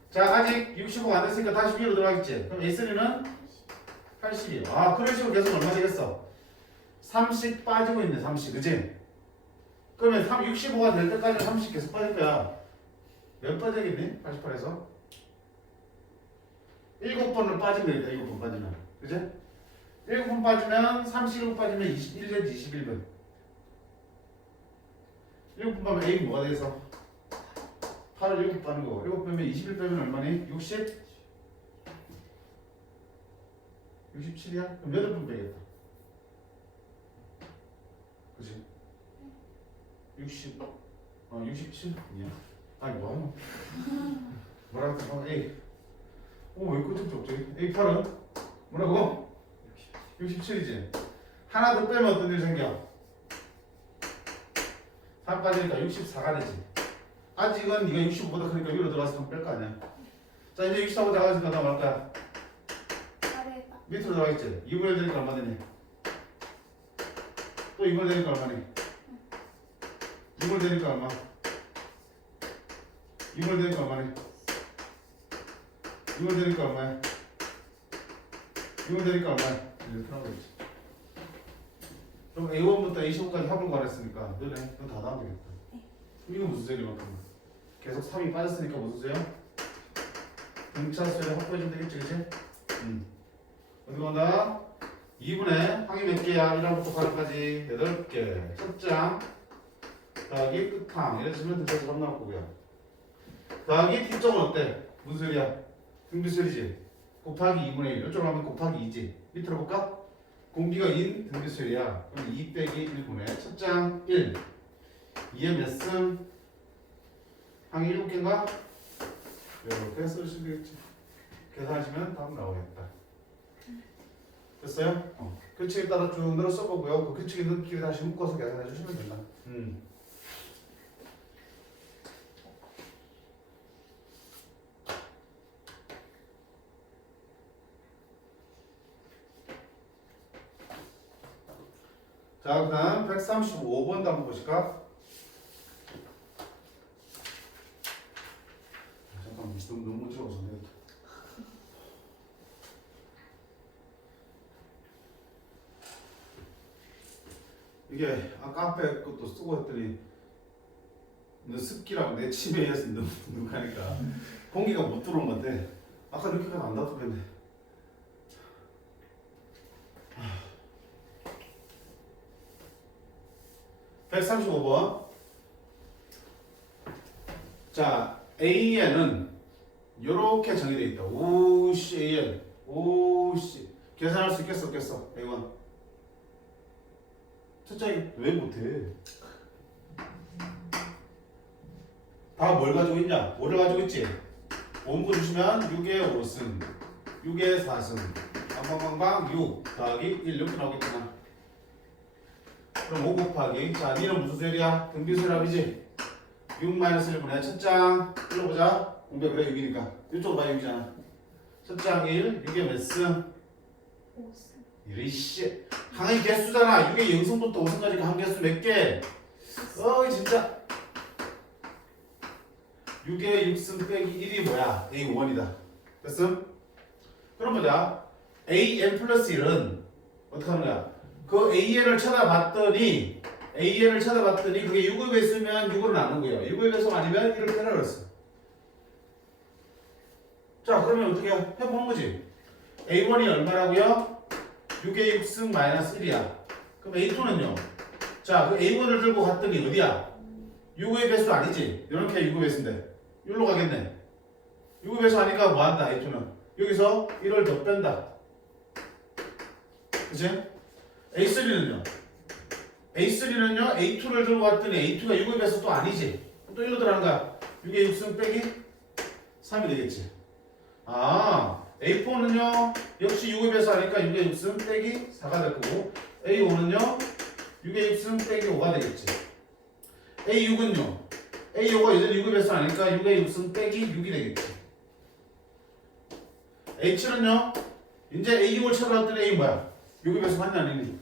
자, 아직 65가 안 됐으니까 다시 위로 들어가겠지. 그럼 A3는 80이에요. 아, 그런 식으로 계속 얼마 되겠어? 30 빠지고 있네, 30. 그치? 그러면 65가 될 때까지 30 계속 빠질 거야. 몇 번 되겠니? 88에서? 7번을 빠지면 되겠다, 7번 빠지면. 그치? 7번 빠지면 37번 빠지면 21년 21분. 7번 빠면 A 뭐가 되겠어? 8을 7 빠는 거고 7 빼면 21 빼면 얼마니? 60? 67이야? 그럼 8번 빼겠다. 그치? 60 67? 아니야. 아니 뭐하노? 뭐라고 했어? A 왜 끄집지 갑자기? A8은? 뭐라고? 67이지? 하나 더 빼면 어떤 일이 생겨? 3 빠지니까 64가 되지. 아직은 네가 65보다 크니까 위로 들어가서 좀 뺄 거 아니야. 자, 이제 64보다 작아지니까 너 말 거야? 아래다. 밑으로 들어가겠지? 2분의 1 되니까 얼마 되니? 또 2분의 1 되니까 얼마니? 2분의 1 되니까 얼마? 2분의 1 되니까 얼마니? 2분의 1 되니까 얼마야? 2분의 1 되니까 얼마야? 이렇게 나오겠지. 그럼 A1부터 A15까지 합을 구하랬으니까 너네 이거 다 나오면 되겠다. 이거 무슨 셈이야? 계속 3이 빠졌으니까 무슨 셈? 등차수를 확보해주면 되겠지, 그치? 어디 간다? 2분의 항이 몇 개야? 1항부터 8항까지 8개. 첫 장 더하기 끝항 이래주면 등차수 답 나올 거고요. 더하기 T쪽은 어때? 무슨 소리야? 등비수열이지? 곱하기 2분의 1 이쪽으로 하면 곱하기 2지. 밑으로 볼까? 공기가 2인 등비수열이야. 그럼 2 빼기 1분의 첫 장 1 2의 몇 승? 항이 7개인가? 이렇게 써주시면 되겠지. 계산하시면 답 나오겠다. 됐어요? 규칙에 따라 쭉 늘어 써보고요. 그 규칙에 있는 길을 다시 묶어서 계산해 주시면 된다. 자, 그 다음 135번도 한번 보실까? 잠깐만, 너무 적어서 안 되겠다. 이게 아까 앞에 것도 쓰고 했더니 너 습기랑 내 침에 의해서 너무 가니까 공기가 못 들어온 것 같아. 아까 이렇게까지 안 놔두겠네. (135번) 자, AN은 요렇게 정의되어 있다. 오씨 AN 오씨 계산할 수 있겠어 없겠어? A1 첫째 왜 못해? 다 뭘 가지고 있냐? 뭐를 가지고 있지? 원고 주시면 6의 5승 6의 4승 빵빵빵빵 6 더하기 1 이렇게 나오겠구나. 그럼 5 곱하기 자 니는 무슨 셀이야? 등비수랍이지? 6 마이너스 1분의 첫장 읽어보자. 공백 그래 6이니까 이쪽으로 봐 6이잖아. 첫장 1 6의 몇 승? 5승. 이리씨 항의 개수잖아. 6의 0승부터 5승까지 한 개수 몇 개? 진짜 6의 6승 빼기 1이 뭐야? A1이다. 됐음? 그럼 보자. AN 플러스 1은 어떻게 하는 거야? 그 AN을 찾아봤더니 그게 6의 배수면 6으로 나눈 거예요. 6의 배수 아니면 1을 빼라 그랬어. 자, 그러면 어떻게 해보는 거지? A1이 얼마라고요? 6의 6승 마이너스 1이야. 그럼 A2는요? 자, 그 A1을 들고 갔더니 어디야? 6의 배수 아니지? 이렇게 6의 배수인데 여기로 가겠네. 6의 배수 아니까 뭐한다 A2는? 여기서 1을 더 뺀다. 그치? A3는요? A3는요? A2를 들고 갔더니 A2가 6의 배수 또 아니지? 또 1로 들어가는 거야. 6의 6승 빼기 3이 되겠지. A4는요? 역시 6의 배수 하니까 6의 6승 빼기 4가 될 거고 A5는요? 6의 6승 빼기 5가 되겠지. A6은요? A5가 예전에 6의 배수 하니까 6의 6승 빼기 6이 되겠지. A7은요? 이제 A6을 찾아왔더니 A 뭐야? 6의 배수 맞냐 아니니?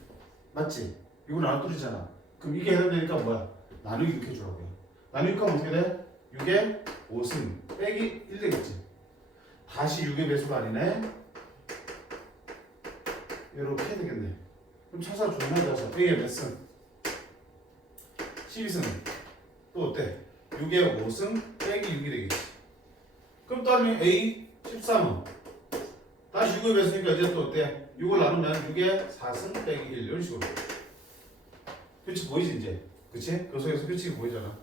맞지? 이거 나눠뜨리잖아. 그럼 이게 해당되니까 뭐야? 나누기 이렇게 해주라고요. 나누기 하면 어떻게 돼? 6의 5승 빼기 1 되겠지. 다시 6의 배수가 아니네. 이렇게 되겠네. 그럼 찾아 조용하자. A의 몇 승? 12승. 또 어때? 6의 5승 빼기 6이 되겠지. 그럼 또 하면 A 13은 다시 6의 배수니까 이제 또 어때? 6을 나누면 6의 4승 빼기 1 이런 식으로. 규칙 보이지 이제? 그치? 그 속에서 규칙이 보이잖아.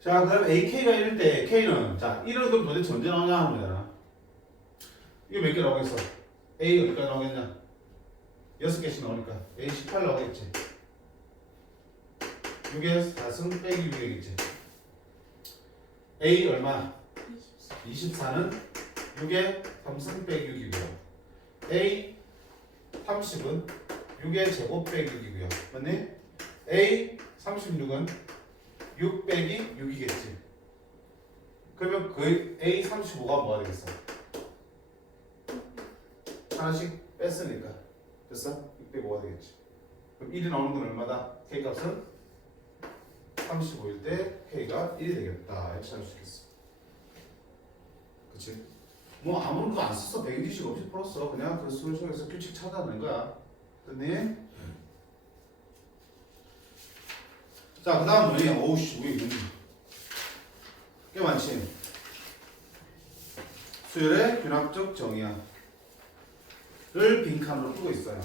자, 그럼 AK가 이럴 때 K는 자 1은 그럼 도대체 언제 나오냐 하는 거잖아. 이거 몇 개 나오겠어? A 어디까지 나오겠냐? 6개씩 나오니까 A 18 나오겠지. 6에 4승 빼기 6이겠지. A 얼마? 24는 6에 3승 빼기 6이고요. A 30은 6의 제곱 빼기 6이고요. 맞니? A 36은 6 빼기 6이겠지. 그러면 그 A 35가 뭐가 되겠어? 하나씩 뺐으니까 됐어? 6 빼기 5가 되겠지. 그럼 1이 나오는 건 얼마다? K 값은 35일 때 K가 1이 되겠다. 이렇게 찾을 수 있겠어. 그치? 뭐 아무것도 안 썼어. 백인지식 없이 풀었어. 그냥 그 수를 속에서 규칙 찾아낸 거야. 됐니? 자, 그 다음 뭐냐? 오우씨, 꽤 많지? 수열의 균합적 정의야. 를 빈칸으로 풀고 있어요.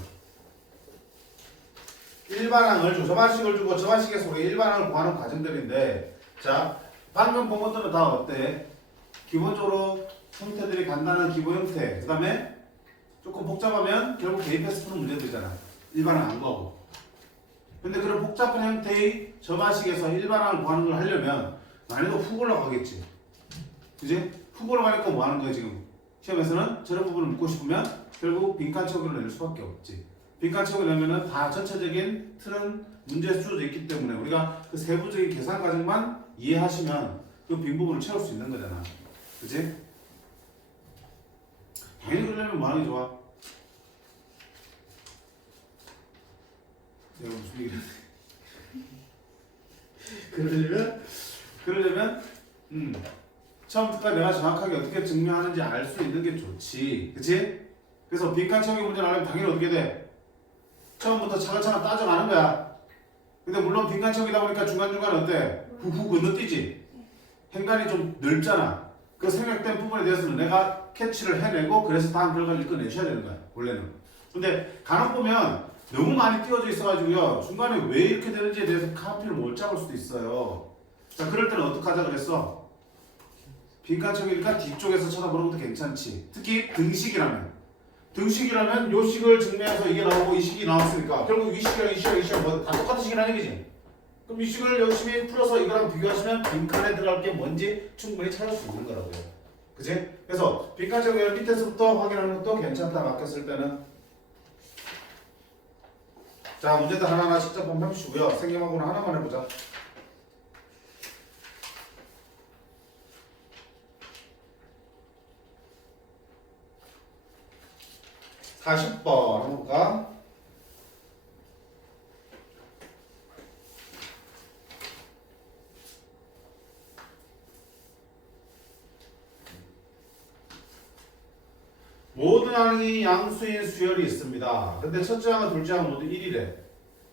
일반항을 줘. 저반식을 주고 저반식에서 우리 일반항을 구하는 과정들인데, 자, 방금 본 것들은 다 어때? 기본적으로 형태들이 간단한 기본 형태. 그 다음에 조금 복잡하면 결국 대입해서 푸는 문제들이잖아. 일반항 안 구하고. 근데 그런 복잡한 형태의 저반식에서 일반항을 구하는 걸 하려면 난이도 훅 올라가겠지. 그지? 훅 올라가니까 뭐 하는 거야 지금? 시험에서는 저런 부분을 묻고 싶으면 결국 빈칸 채우기로 낼 수밖에 없지. 빈칸 채우기 내면은 다 전체적인 틀은 문제에 주어져 있기 때문에 우리가 그 세부적인 계산 과정만 이해하시면 그 빈 부분을 채울 수 있는 거잖아. 그지? 당연히 그러려면 뭐 하는 게 좋아? 내가 무슨 얘기를 그러려면 처음부터 내가 정확하게 어떻게 증명하는지 알 수 있는 게 좋지. 그치? 그래서 빈칸 채우기 문제를 하려면 당연히 어떻게 돼? 처음부터 차근차근 따져가는 거야. 근데 물론 빈칸 채우기다 보니까 중간중간 어때? 후후 건너뛰지? 행간이 좀 넓잖아. 그 생략된 부분에 대해서는 내가 캐치를 해내고 그래서 다음 결과를 읽어내셔야 되는 거야. 원래는. 근데 간혹 보면 너무 많이 띄워져 있어가지고요. 중간에 왜 이렇게 되는지에 대해서 카피를 못 잡을 수도 있어요. 자, 그럴 때는 어떻게 하자 그랬어? 빈칸 채우기니까 뒤쪽에서 쳐다보는 것도 괜찮지. 특히 등식이라면 요 식을 증명해서 이게 나오고 이 식이 나왔으니까 결국 이 식이랑 이 식이랑 이 식이랑 뭐 다 똑같은 식이라는 얘기지. 그럼 이 식을 열심히 풀어서 이거랑 비교하시면 빈칸에 들어갈 게 뭔지 충분히 찾을 수 있는 거라고요. 그치? 그래서 빈칸 채우기를 밑에서부터 확인하는 것도 괜찮다 맡겼을 때는. 자, 문제들 하나하나 직접 한번 해보시고요. 생경하고는 하나만 해보자. 40번 한번 볼까? 모든 항이 양수인 수열이 있습니다. 근데 첫째 항과 둘째 항은 모두 1이래.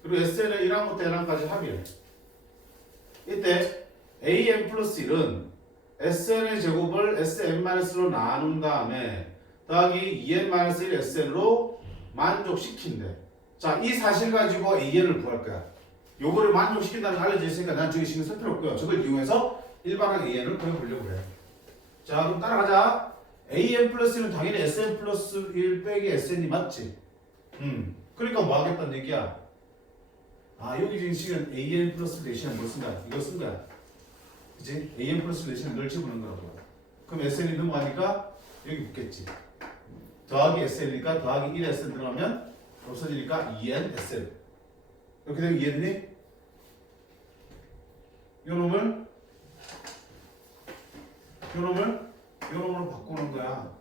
그리고 SN은 1항부터 N항까지 합이래. 이때 AN 플러스 1은 SN의 제곱을 SN-로 나눈 다음에 더하기 2n-1 SN으로 만족시킨대. 자, 이 사실 가지고 AN을 구할 거야. 요거를 만족시킨다는 게 알려져 있으니까 난 저기 신경 쓸 필요 없고요. 저걸 이용해서 일반항 AN을 구해보려고 그래. 자, 그럼 따라가자. AN 플러스는 당연히 SN 플러스 1 빼기 SN이 맞지? 그러니까 뭐 하겠다는 얘기야? 아, 여기 지금 식은 AN 플러스 대신에 뭘 쓴다? 이거 쓴 거야. 그치? AN 플러스 대신에 널 집어넣은 거라고. 그럼 SN이 넘어가니까 여기 붙겠지. 더하기 SN이니까 더하기 1 SN 들어가면 없어지니까 2N SN. 이렇게 되면 이해되니? 요놈을 요놈으로 바꾸는 거야.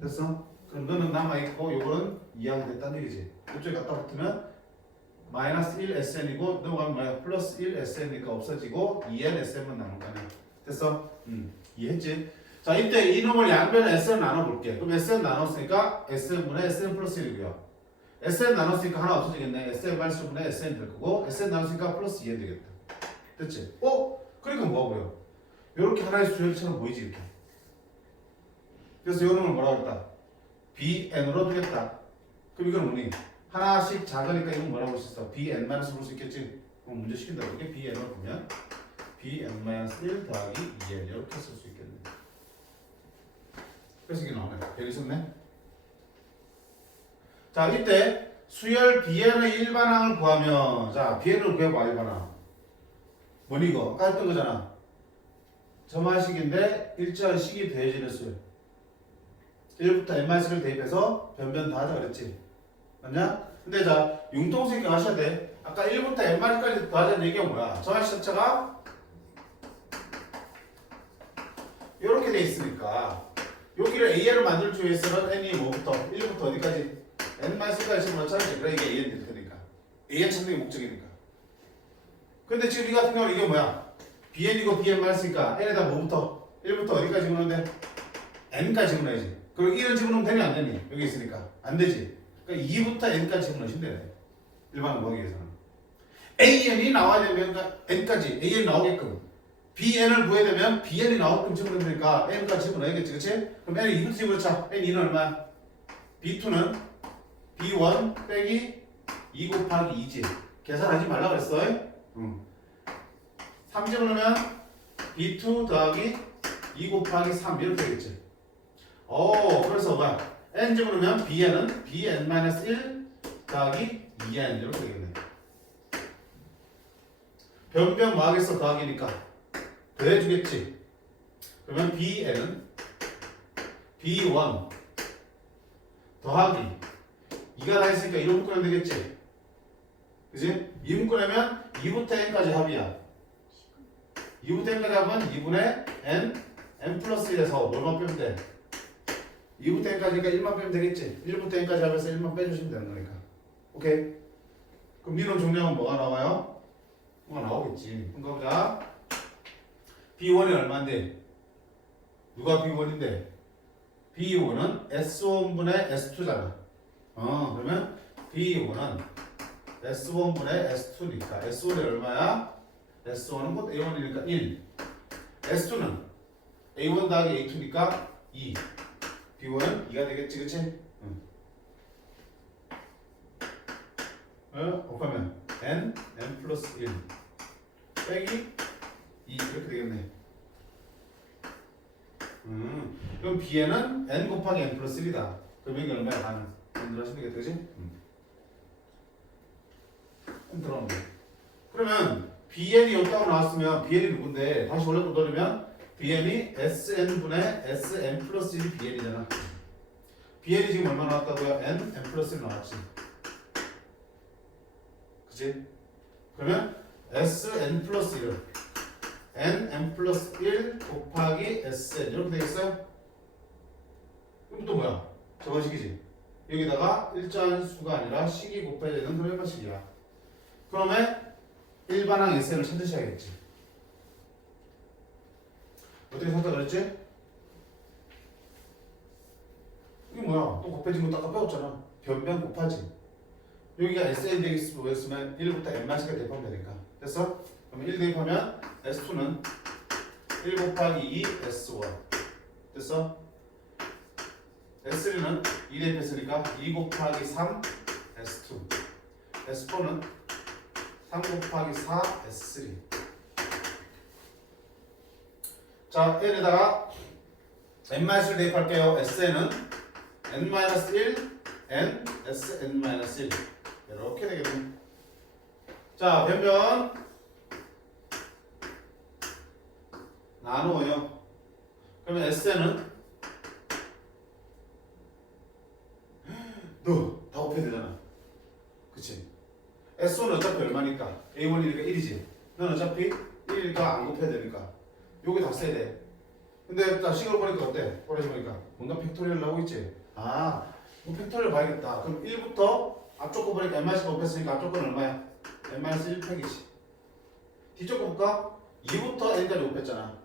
됐어? 그럼 너는 남아있고 요거는 2항이 됐다는 얘기지. 이쪽에 갖다 붙으면 마이너스 1 SN이고 넘어가면 뭐야? 플러스 1 SN이니까 없어지고 2N SN만 남을 거네. 됐어? 이해했지? 자, 이때 이놈을 양변에 SN 나눠볼게. 그럼 SN 나눴으니까 SN분의 SN 플러스 1이고요. SN 나눴으니까 하나 없어지겠네. SN 마이너스 분의 SN 될 거고 SN 나눴으니까 플러스 2N 되겠다. 됐지? 그러니까 뭐하고요? 이렇게 하나의 수열처럼 보이지 이렇게. 그래서 이 놈을 뭐라 그랬다? BN으로 두겠다. 그럼 이건 뭐니? 하나씩 작으니까 이건 뭐라고 할 수 있어? BN 마이너스 볼 수 있겠지? 그럼 문제 시킨다고 이게 BN을 보면 BN 마이너스 1 더하기 2N 이렇게 쓸 수 있겠네. 그래서 이게 나오네. 여기 있었네. 자, 이때 수열 BN의 일반항을 구하면 자, BN을 구해봐 일반항. 뭐니 이거? 아까 했던 거잖아. 점화식인데 일정한 식이 더해지는 수열. 1부터 n-를 대입해서 변변 다 하자 그랬지. 맞냐? 근데 자, 융통수니까 하셔야 돼. 아까 1부터 n-까지 더하자는 얘기가 뭐야? 점화식 자체가 이렇게 돼 있으니까 여기를 AN을 만들 줄 위해서는 n이 뭐부터? 1부터 어디까지? n-까지 지금 넣자지. 그래 이게 AN 될 테니까. AN 찾는 게 목적이니까. 근데 지금 이 같은 경우는 이게 뭐야? BN이고 BN-니까 n에다 뭐부터? 1부터 어디까지 집어넣는데? n까지 집어넣어야지. 그리고 1은 집어넣으면 되니 안 되니? 여기 있으니까. 안 되지. 그러니까 2부터 n까지 집어넣으시면 되네. 일반으로 보기 위해서는. AN이 나와야 되면 그러니까 n까지 AN 나오게끔. BN을 구해야 되면 BN이 나오게끔 집어넣으면 되니까 n까지 집어넣어야겠지. 그치? 그럼 n을 2부터 집어넣자. n2는 얼마야? B2는 B1 빼기 2 곱하기 2지. 계산하지 말라 그랬어. 3 집어넣으면 B2 더하기 2 곱하기 3 이렇게 되겠지. 그래서 뭐야? n 집어넣으면 bn은 bn-1 더하기 2n 이렇게 되겠네. 변변 뭐 하겠어? 더하기니까 더해주겠지. 그러면 bn은 b1 더하기 2가 다 있으니까 이로 묶으면 되겠지. 그지? 2 묶으려면 2부터 n까지 합이야. 2부터 n까지 하면 2분의 n 플러스 1에서 뭘만 빼면 돼? 2부터 n까지니까 1만 빼면 되겠지. 1부터 n까지 하면서 1만 빼주시면 되는 거니까. 오케이? 그럼 민원 종량은 뭐가 나와요? 뭐가 나오겠지. 그럼 가보자. B1이 얼마인데? 누가 B1인데? B1은 S1분의 S2잖아. 그러면 B1은 S1분의 S2니까 S1이 얼마야? S1은 곧 A1이니까 1. S2는 A1 더하기 A2니까 2. B1은 2가 되겠지, 그치? 곱하면 n 플러스 1 빼기 2 이렇게 되겠네. 그럼 Bn은 n 곱하기 n 플러스 1이다. 그럼 여기 얼마야? 반은. 만들어주시면 되겠다, 그치? 들어오는 거. 그러면 Bn이 없다고 나왔으면 Bn이 누군데 다시 원래 또 돌리면 Bn이 Sn분의 Sn 플러스 1이 Bn이잖아. Bn이 지금 얼마 나왔다고요? n 플러스 1 나왔지. 그치? 그러면 Sn 플러스 1을 n 플러스 1 곱하기 Sn 이렇게 되겠어요? 그럼 또 뭐야? 저거 식이지? 여기다가 일자한 수가 아니라 식이 곱해야 되는 그런 일반식이야. 그러면 일반항 Sn을 찾으셔야겠지. 어떻게 찾다 그랬지? 이게 뭐야? 또 곱해진 거 아까 배웠잖아. 변변 곱하지. 여기가 SN 되겠으면 1부터 N-까지 대입하면 되니까. 됐어? 그러면 1 대입하면 S2는 1 곱하기 2 S1. 됐어? S3는 2 대입했으니까 2 곱하기 3 S2. S4는 3 곱하기 4 S3. 자, N에다가 N-를 대입할게요. SN은 N-1, N, SN-1 이렇게 되겠네. 자, 변변 나누어요. 그러면 SN은 너 다 곱해야 되잖아. 그치? S1은 어차피 얼마니까? A1이니까 1이지. 넌 어차피 1이니까 안 곱해야 되니까 요게 다 써야 돼. 근데 딱 식으로 보니까 어때? 오래 보니까 뭔가 팩토리얼 나오고 있지? 뭐 팩토리얼 봐야겠다. 그럼 1부터 앞쪽 거 보니까 n-1 곱했으니까 앞쪽 건 얼마야? n-1팩이지. 뒤쪽 거 볼까? 2부터 n까지 곱했잖아.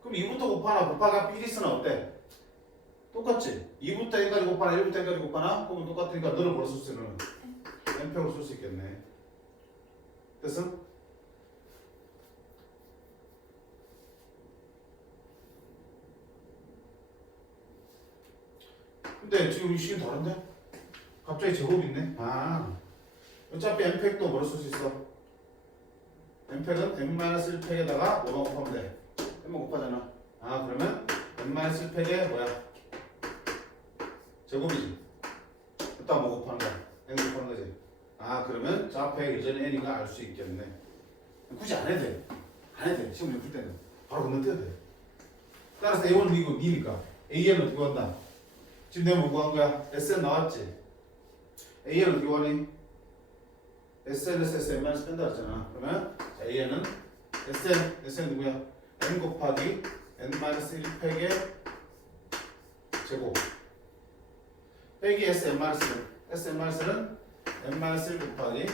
그럼 2부터 곱하나 곱하기가 삐리스는 어때? 똑같지? 2부터 n까지 곱하나 1부터 n까지 곱하나? 그러면 똑같으니까 너를 뭐로 쓸 수 있는 n팩으로 쓸 수 있겠네. 됐어? 근데 지금 이 식이 다른데? 갑자기 제곱이 있네? 아 어차피 n팩도 뭐로 쓸 수 있어? n팩은 n-1팩에다가 뭐만 곱하면 돼? n만 곱하잖아. 아 그러면 n-1팩에 뭐야? 제곱이지. 일단 뭐 곱하는 거야? n 곱하는 거지. 아 그러면 저 앞에 예전에 n인가 알 수 있겠네. 굳이 안 해도 돼. 안 해도 돼. 시험 풀 때는 바로 건너뛰어야 돼. 따라서 a1은 이거 니니까 an은 어떻게 한다? 지금 내가 뭐 구한 거야? SN 나왔지? AN은 어떻게 구하니? SN에서 SN 마이너스 뺀다 그랬잖아. 그러면 AN은 SN 누구야? N 곱하기 N-1팩의 제곱 빼기 SN-는 N-1 곱하기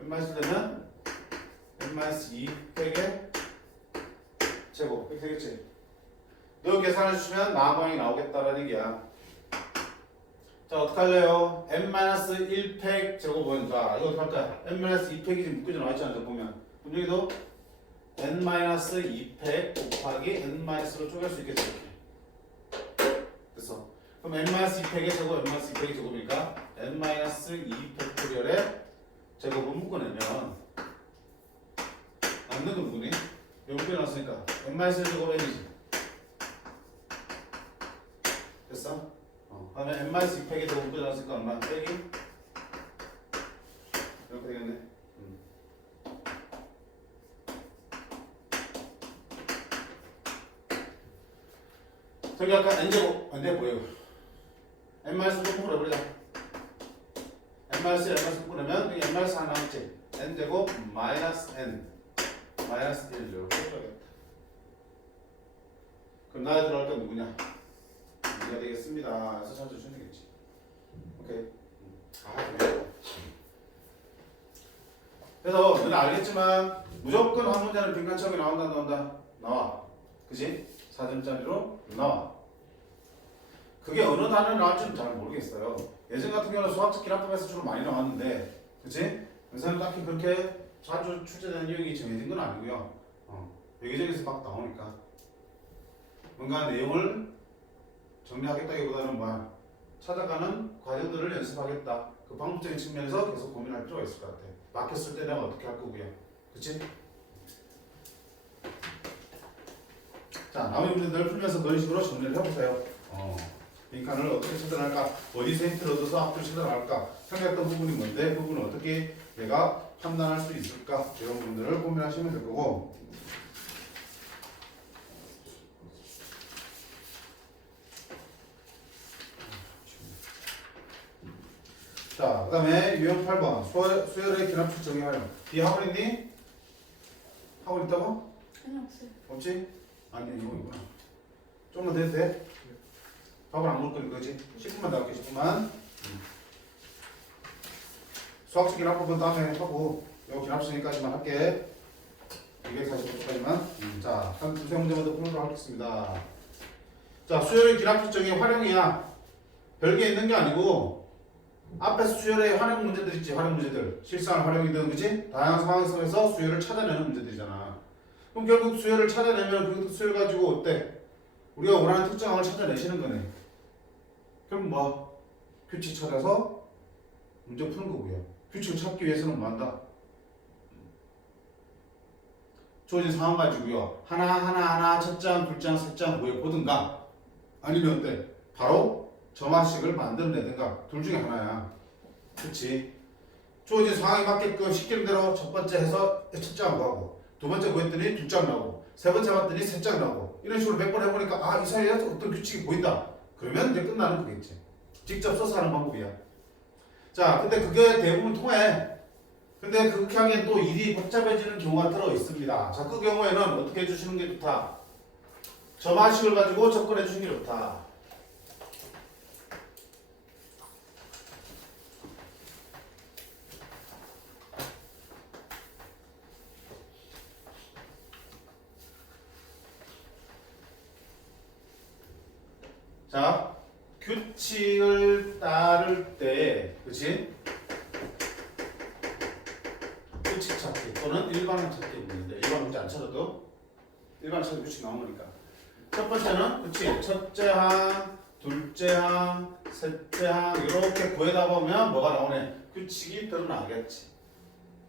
N-1 되면 N-2팩의 제곱 이렇게 되겠지? 너 계산해 주시면 나방이 나오겠다라는 얘기야. 자 어떻게 할래요? n-1팩 제곱은 자 이거 어떻게 할까? n-2팩이 지금 묶여져 나와있잖아. 저 보면 그럼 여기도 n-2팩 곱하기 n-로 쪼갤 수 있겠지. 이렇게 됐어. 그럼 n-2팩의 제곱 n-2팩의 제곱이니까 n-2팩토리얼의 제곱을 묶어내면 남는 건 누구니? 여기 묶여놨으니까 n-제곱 n이지. 됐어? 그다음에 n-2팩에 제곱 묶여놨으니까 얼마? 빼기 이렇게 되겠네. 저기 아까 n제곱 안돼 보여. n-좀 묶어내버리자. n-1 묶어내면 여기 n-1 하나 남았지. n제곱 마이너스 n 마이너스 1 이렇게 해줘야겠다. 그럼 나에 들어갈 때 누구냐? 이가 되겠습니다. 그래서 찾아주시면 되겠지. 오케이. 그래. 그래서 너는 알겠지만 무조건 한 문제는 빈칸처럼이 나온다. 나와. 그지? 4점짜리로 나와. 그게 어느 단어에 나올지는 잘 모르겠어요. 예전 같은 경우는 수학적 기납법에서 주로 많이 나왔는데, 그치? 요새는 딱히 그렇게 자주 출제되는 유형이 정해진 건 아니고요. 여기저기서 막 나오니까. 뭔가 내용을 정리하겠다기보다는 뭐 찾아가는 과정들을 연습하겠다. 그 방법적인 측면에서 계속 고민할 필요가 있을 것 같아. 막혔을 때 내가 어떻게 할 거고요. 그치? 자, 나머지 문제들 풀면서 그런 식으로 정리를 해보세요. 빈칸을 어떻게 찾아낼까? 어디서 힌트를 얻어서 앞으로 찾아갈까? 생각했던 부분이 뭔데? 그 부분을 어떻게 내가 판단할 수 있을까? 이런 부분들을 고민하시면 될 거고. 자, 그 다음에 유형 8번 수열의 기납축 정의 활용. 뒤에 학원 있니? 학원 있다고? 아니 없어요. 없지? 아니 이거 있구나. 조금만 더 해도 돼? 밥을 안 먹을 거니 그지? 10분만 더 할게. 10분만. 수학적 기납법은 다음에 하고 요 기납식까지만 할게. 245초까지만. 자, 한 두세 문제만 더 풀도록 하겠습니다. 자, 수열의 기납축 정의 활용이야. 별게 있는 게 아니고 앞에서 수열의 활용 문제들 있지. 활용 문제들. 실생활 활용이든 그지? 다양한 상황 속에서 수열을 찾아내는 문제들이잖아. 그럼 결국 수열을 찾아내면 그 수열 가지고 어때? 우리가 원하는 특정항을 찾아내시는 거네. 그럼 뭐 규칙 찾아서 문제 푸는 거고요. 규칙을 찾기 위해서는 뭐 한다? 주어진 상황 가지고요. 하나 첫째 항, 둘째 항, 셋째 항 뭐에 보든가 아니면 어때? 바로 점화식을 만들어내든가 둘 중에 하나야. 그치? 주어진 상황에 맞게끔 시키는 대로 첫 번째 해서 첫째 항 하고 두 번째 뭐 했더니 둘째 항 나오고 세 번째 봤더니 셋째 항 나오고 이런 식으로 몇 번 해보니까 아, 이 사이에 어떤 규칙이 보인다. 그러면 이제 끝나는 거겠지. 직접 써서 하는 방법이야. 자, 근데 그게 대부분 통해. 근데 그렇게 하기엔 또 일이 복잡해지는 경우가 들어 있습니다. 자, 그 경우에는 어떻게 해주시는 게 좋다? 점화식을 가지고 접근해 주시는 게 좋다. 자, 규칙을 따를 때, 그치? 규칙 찾기 또는 일반항 찾기 있는데 일반 문제 안 찾아도 일반 찾기 규칙 나온 거니까. 첫 번째는 그치? 첫째 항, 둘째 항, 셋째 항 이렇게 구해다 보면 뭐가 나오네? 규칙이 드러나겠지.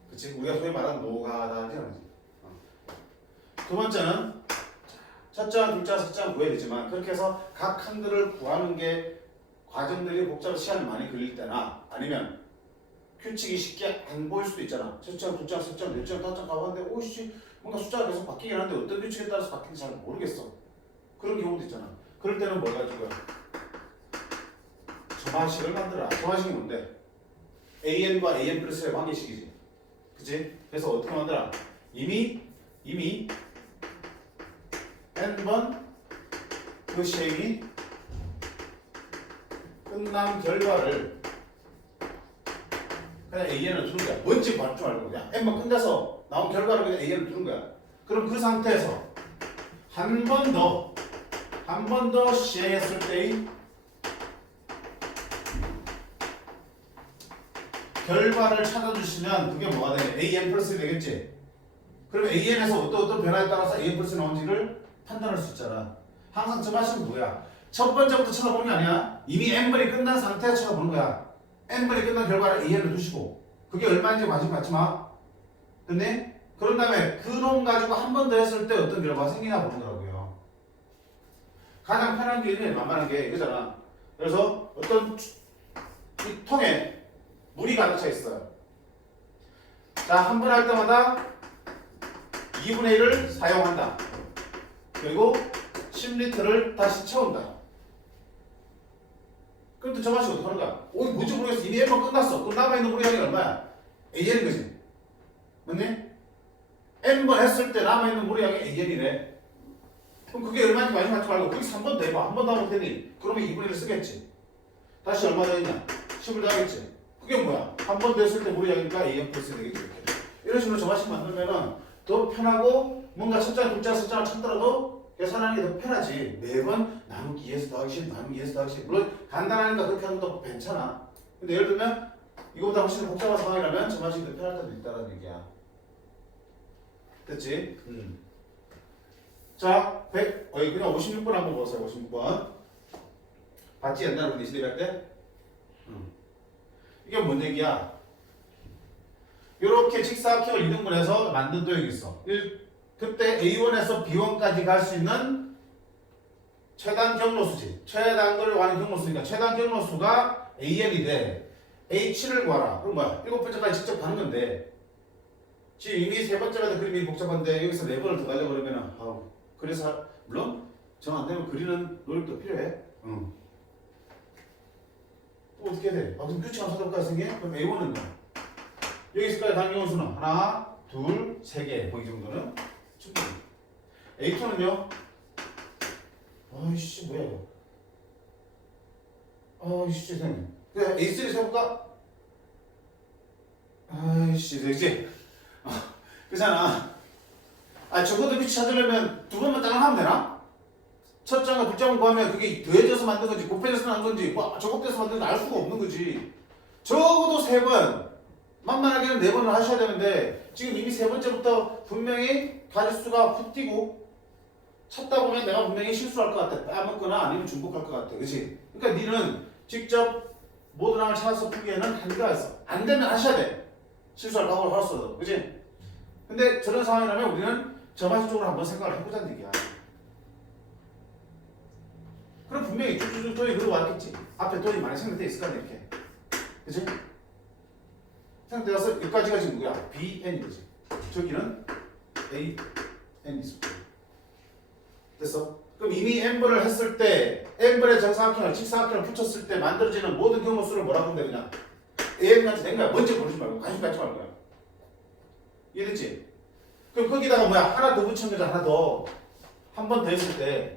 그치? 우리가 소위 말하는 노가다지 않지? 두 번째는 첫째 항, 둘째 항, 셋째 항 구해야 되지만 그렇게 해서 각 항들을 구하는 게 과정들이 복잡해서 시간이 많이 걸릴 때나 아니면 규칙이 쉽게 안 보일 수도 있잖아. 첫째 항, 둘째 항, 셋째 항, 넷째 항, 다섯 항 가봤는데 오씨 뭔가 숫자가 계속 바뀌긴 하는데 어떤 규칙에 따라서 바뀌는지 잘 모르겠어. 그런 경우도 있잖아. 그럴 때는 뭘 가지고요? 점화식을 만들어라. 점화식이 뭔데? AN과 AN 플러스의 관계식이지. 그치? 그래서 어떻게 만들어? 이미 n번 그 시행이 끝난 결과를 그냥 AN을 두는 거야. 뭔지 말 줄 알고 그냥 n번 끝내서 나온 결과를 그냥 AN을 두는 거야. 그럼 그 상태에서 한 번 더 시행했을 때의 결과를 찾아주시면 그게 뭐가 되냐? AN 플러스 되겠지? 그러면 AN에서 어떤 변화에 따라서 AN 플러스 나온지를 판단할 수 있잖아. 항상 점화식은 뭐야? 첫 번째부터 찾아보는 게 아니야. 이미 n번이 끝난 상태에서 찾아보는 거야. n번이 끝난 결과를 AN을 두시고 그게 얼마인지 관심 갖지 마. 근데 그런 다음에 그 놈 가지고 한 번 더 했을 때 어떤 결과가 생기나 보는 거라고요. 가장 편한 게 만만한 게 이거잖아. 그래서 어떤 이 통에 물이 가득 차 있어요. 자, 한 번 할 때마다 2분의 1을 사용한다. 그리고 10리터를 다시 채운다. 그럼 또 저맛이 어떻게 하는 거야? 오, 뭔지 모르겠어. 이미 N번 끝났어. 그럼 남아있는 물의 양이 얼마야? AN인 거지. 맞니? N번 했을 때 남아있는 물의 양이 AN이래. 그럼 그게 얼마인지 관심 갖지 말고 거기 3번 더 해봐. 한 번 더 하면 되니? 그러면 2분의 1을 쓰겠지. 다시 얼마 더 있냐? 10을 더하겠지. 그게 뭐야? 한 번 더 했을 때 물의 양이니까 AN 플러스 되겠지. 이렇게. 이런 식으로 저맛식 만들면은 더 편하고 뭔가 숫자, 둘자, 숫자를 찾더라도 계산하는 게 더 편하지. 매번 나누기 2에서 더하기 10, 나누기 2에서 더하기 10. 물론 간단하니까 그렇게 하는 것도 괜찮아. 근데 예를 들면 이거보다 훨씬 더 복잡한 상황이라면 저맛식이 더 편할 때도 있다는 얘기야. 됐지? 자, 그냥 56번 한번 보세요. 56번. 봤지? 옛날에 우리 시대 갈 때? 이게 뭔 얘기야? 이렇게 직사각형을 이등분해서 만든 도형이 있어. 그때 A1에서 B1까지 갈 수 있는 최단 경로수지. 최단거리를 구하는 경로수니까 최단 경로수가 AN이 돼. H를 구하라. 그럼 뭐야? 7번째까지 직접 가는 건데 지금 이미 세 번째마다 그림이 복잡한데 여기서 4번을 더 가려고 그러면은 그래서 물론 정 안 되면 그리는 노력도 필요해. 또 어떻게 돼? 그럼 규칙 함수 찾아볼까 생겨? 그럼 A1은 뭐? 여기서까지 가는 경우수는 하나, 둘, 세 개. 뭐 이 정도는 충분히. A2는요? 아이씨 뭐야 이거? 아이씨 세상에. 그냥 A3 세볼까? 아이씨 되지? 그잖아. 적어도 규칙 찾으려면 두 번만 따라 하면 되나? 첫 장과 둘 장을 구하면 그게 더해져서 만든 건지 곱해져서 만든 건지 적합돼서 만든 건지 알 수가 없는 거지. 적어도 3번, 만만하게는 4번을 하셔야 되는데 지금 이미 3번째부터 분명히 가짓수가 훅 뛰고 찾다 보면 내가 분명히 실수할 것 같아. 빼먹거나 아니면 중복할 것 같아. 그치? 그러니까 니는 직접 모든 항을 찾아서 풀기에는 한계가 있어. 안 되면 하셔야 돼. 실수할 각오를 하셨어도. 그치? 근데 저런 상황이라면 우리는 저마식 쪽으로 한번 생각을 해보자는 얘기야. 그럼 분명히 쭉쭉쭉 돈이 들어왔겠지. 앞에 돈이 많이 생각돼 있을 거 아니야 이렇게. 그치? 생각돼서 여기까지가 지금 누구야? BN인 거지. 저기는 AN 있을 거야. 됐어? 그럼 이미 n번을 했을 때 n번의 정사각형을 직사각형을 붙였을 때 만들어지는 모든 경우수를 뭐라고 하면 되냐? AN까지 된 거야. 뭔지 모르지 말고 관심 갖지 말고. 이해됐지? 그럼 거기다가 뭐야? 하나 더 붙인 거잖아. 하나 더. 한 번 더 했을 때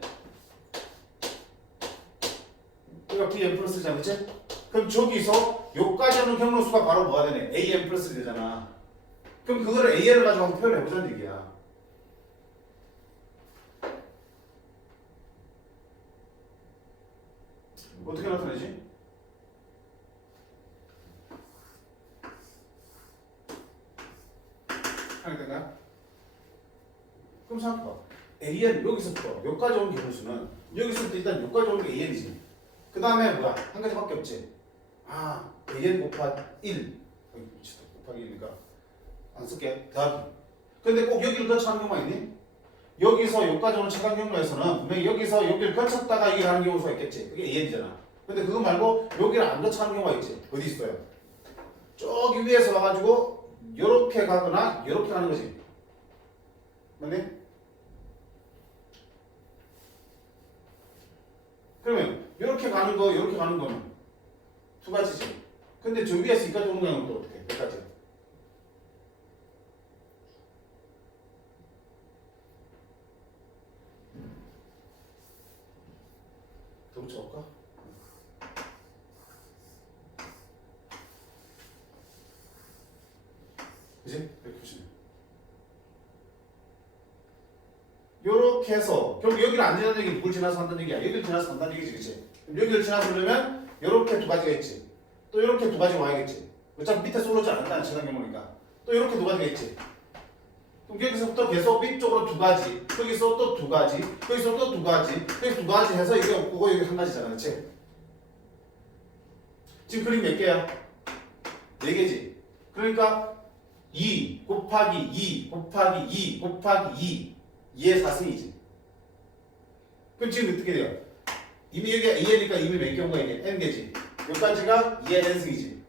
여기가 BN 플러스잖아. 그치? 그럼 저기서 여기까지 오는 경로수가 바로 뭐가 되네? AN 플러스 되잖아. 그럼 그거를 AN을 가지고 한번 표현해보자는 얘기야. 어떻게 나타내지? 알겠던가? 그럼 생각해봐. AN 여기서부터 여기까지 오는 개수는 여기서부터 일단 여기까지 오는 게 AN이지. 그 다음에 뭐야? 한 가지밖에 없지. 아, AN 곱하기 1. 미치다. 곱하기 1이니까 안 쓸게. 더하기. 근데 꼭 여기를 거쳐가는 경우가 있니? 여기서 여기까지 오는 최단 경로에서는 분명히 여기서 여기를 거쳤다가 이게 가는 경우가 있겠지. 그게 AN이잖아. 근데 그거 말고 여기를 안 거쳐가는 경우가 있지. 어디 있어요? 저기 위에서 와가지고 요렇게 가거나 요렇게 가는 거지. 맞니? 그러면 요렇게 가는 거, 요렇게 가는 거는 두 가지지. 근데 저 위에서 여기까지 오는 거는 또 어떻게? 몇 가지? 더 붙여볼까? 그지? 이렇게 보시면 요렇게 해서 결국 여기를 안 지나는 얘기 누굴 지나서 한다는 얘기야. 여기를 지나서 한다는 얘기지, 그치? 그럼 여기를 지나서 오려면 요렇게 두 가지가 있지. 또 요렇게 두 가지 와야겠지. 어차피 밑에 쏠르지 않는다는 최단 경로니까. 또 요렇게 두 가지가 있지. 그럼 여기서부터 계속 위쪽으로 두 가지, 여기서 또 두 가지, 여기서 또 두 가지, 여기서 두 가지 해서 이게 없고 여기 한 가지잖아, 그치? 지금 그림 몇 개야? 네 개지. 그러니까 2 곱하기 2 곱하기 2 곱하기 2의 4승이지. 그럼 지금 어떻게 돼요? 이미 여기가 2회니까 이미 몇 개인 거야 이게? n개지. 여기까지가 2의 n승이지.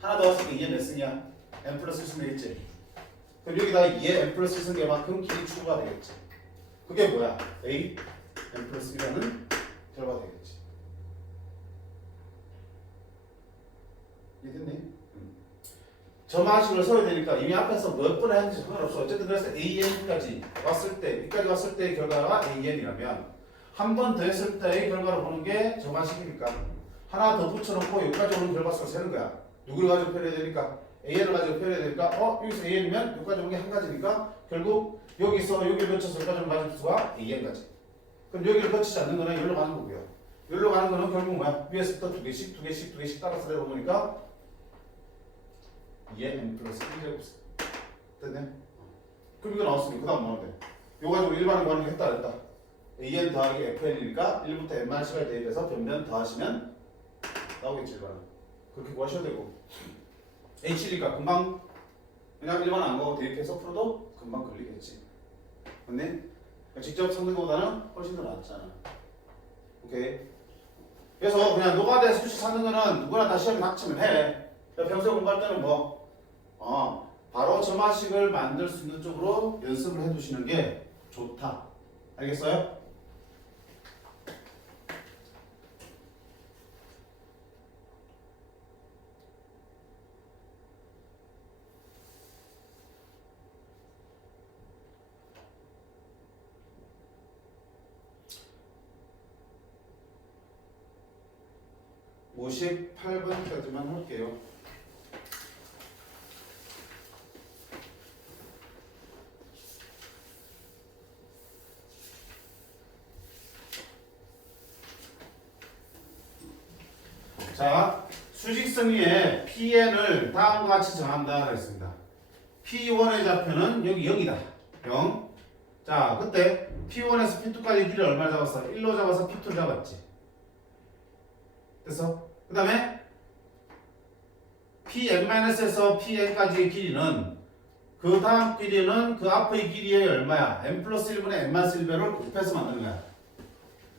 하나 더 왔으니까 2의 몇 승이야? n 플러스 1승 되겠지. 그럼 여기다가 2의 n 플러스 1승에만큼 길이 추가가 되겠지. 그게 뭐야? a n 플러스 1이라는 결과가 되겠지. 이해됐니? 점화식을 써야 되니까 이미 앞에서 몇 번을 했는지 상관없어. 어쨌든 그래서 AN까지 왔을 때, 여기까지 왔을 때의 결과가 AN이라면 한 번 더 했을 때의 결과를 보는 게 점화식이니까 하나 더 붙여놓고 여기까지 오는 결과수를 세는 거야. 누구를 가지고 표현해야 되니까? AN을 가지고 표현해야 되니까 여기서 AN이면 여기까지 오는 게 한 가지니까 결국 여기서 여기를 거쳐서 여기까지 오는 가지 수가 AN까지. 그럼 여기를 거치지 않는 거는 여기로 가는 거고요. 여기로 가는 거는 결국 뭐야? 위에서부터 두 개씩, 두 개씩, 두 개씩 따라서 내려오니까 2의 n 플러스 1제곱승. 됐네? 그럼 이거 나왔으니 그 다음 뭐하면 돼? 요 가지고 일반을 구하는 게 했다 안 했다? an 더하기 fn이니까 1부터 n만 시간을 대입해서 변변 더하시면 나오겠지 일반은. 그렇게 구하셔도 되고 h니까 금방 그냥 일반 안 구하고 대입해서 풀어도 금방 걸리겠지. 맞네? 그러니까 직접 찾는 것보다는 훨씬 더 낫잖아. 오케이? 그래서 그냥 노가다에서 수식 찾는 거는 누구나 다 시험에 닥치면 해. 평소에 공부할 때는 바로 점화식을 만들 수 있는 쪽으로 연습을 해두시는 게 좋다. 알겠어요? (58번까지만) 할게요. 자, 수직성위에 PN을 다음과 같이 정한다 그랬습니다. P1의 좌표는 여기 0이다. 0. 자, 그때 P1에서 P2까지 길이를 얼마 잡았어? 1로 잡아서 P2를 잡았지. 됐어? 그 다음에 Pn-에서 Pn까지의 길이는 그 다음 길이는 그 앞의 길이의 얼마야? n 플러스 1분의 n-1배를 곱해서 만드는 거야.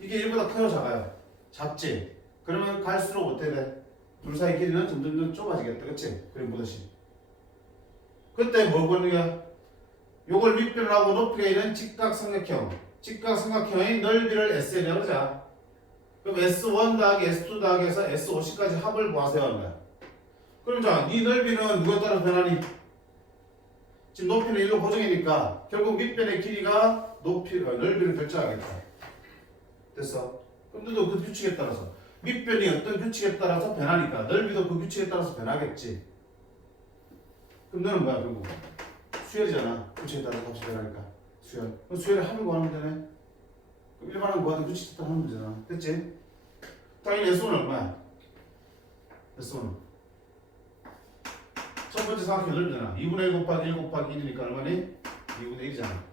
이게 1보다 커요 작아요? 작지? 그러면 갈수록 어떻게 돼? 둘 사이 길이는 점점 좁아지겠다. 그치? 그림 보듯이. 그때 뭐 보는 거야? 요걸 밑변을 하고 높이가 있는 직각삼각형. 직각삼각형의 넓이를 SN이라고 하자. 그럼 S1 더하기 S2 더하기 해서 S50까지 합을 구하세요 하는 거야. 그럼 자, 이 넓이는 누구에 따라 변하니? 지금 높이는 1로 고정이니까 결국 밑변의 길이가 넓이를 결정하겠다. 됐어? 그럼 너도 그 규칙에 따라서 밑변이 어떤 규칙에 따라서 변하니까 넓이도 그 규칙에 따라서 변하겠지. 그럼 너는 뭐야 결국? 수열이잖아. 규칙에 따라서 값이 변하니까 수열. 그럼 수열을 합을 구하면 되네. 그럼 일반항 구하던 규칙에 따라 하면 되잖아. 됐지? 당연히 S1은 얼마야? S1은 첫 번째 삼각형 넓이잖아. 2분의 1 곱하기 1 곱하기 1이니까 얼마니? 2분의 1이잖아.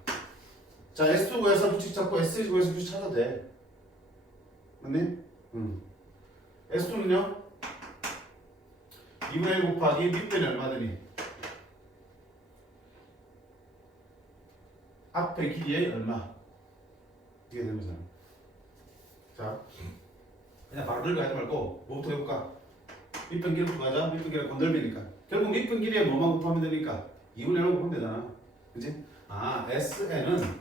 자, S2 구해서 규칙 찾고 S1 구해서 규칙 찾아도 돼. 맞니? 응. S2는요? 2분의 1 곱하기 밑변이 얼마더니? 앞에 길이의 얼마? 이게 되는 거잖아. 자, 그냥 바로 넓이 하지 말고 뭐부터 해볼까? 밑변 길이 구하자. 밑변 길이가 건넓이니까. 결국 밑변 길이에 뭐만 곱하면 되니까? 2분의 1로 곱하면 되잖아. 그치? 아, SN은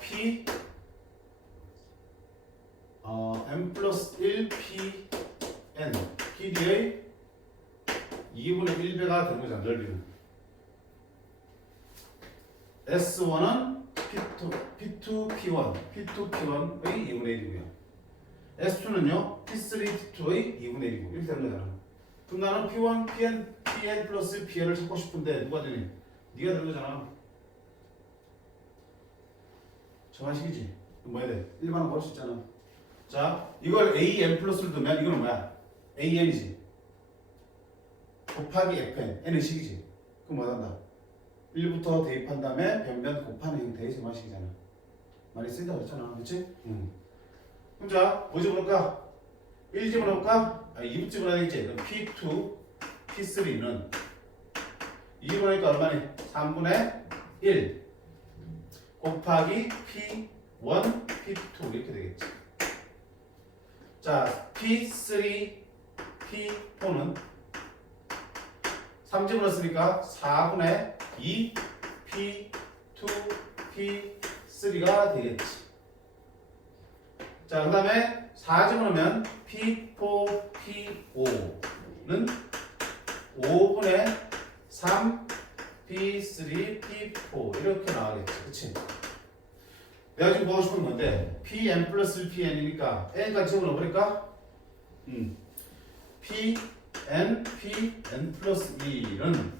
P n 플러스 1 P n 길이의 2분의 1배가 되는 거잖아. 넓이는. S1은 P2, P1의 2분의 1이고요. S2는요, P3, P2의 2분의 1이고 이렇게 되는 거잖아. 그럼 나는 P1, PN 플러스 PN을 찾고 싶은데 누가 되니? 네가 되는 거잖아. 정한식이지? 뭐 해야 돼? 일반은 볼 수 있잖아. 자, 이걸 AN 플러스를 두면 이거는 뭐야? AN이지. 곱하기 FN, N은 식이지. 그럼 뭐 한다? 1부터 대입한 다음에 변변 곱하는 형태의 제마식이잖아. 많이 쓰인다 그랬잖아. 그치? 그럼 자, 뭐 집어넣을까? 1 집어넣을까? 2 집어넣어야겠지. 그럼 P2, P3는 2 집어넣으니까 얼마니? 3분의 1 곱하기 P1, P2 이렇게 되겠지. 자, P3, P4는 3 집어넣었으니까 4분의 2 P2, P3가 되겠지. 자, 그 다음에 4 집어넣으면 P4, P5는 5분의 3 P3, P4 이렇게 나와야겠지. 그치? 내가 지금 보고 싶은 건데 Pn 플러스 Pn이니까 N까지 집어넣어버릴까? Pn 플러스 2는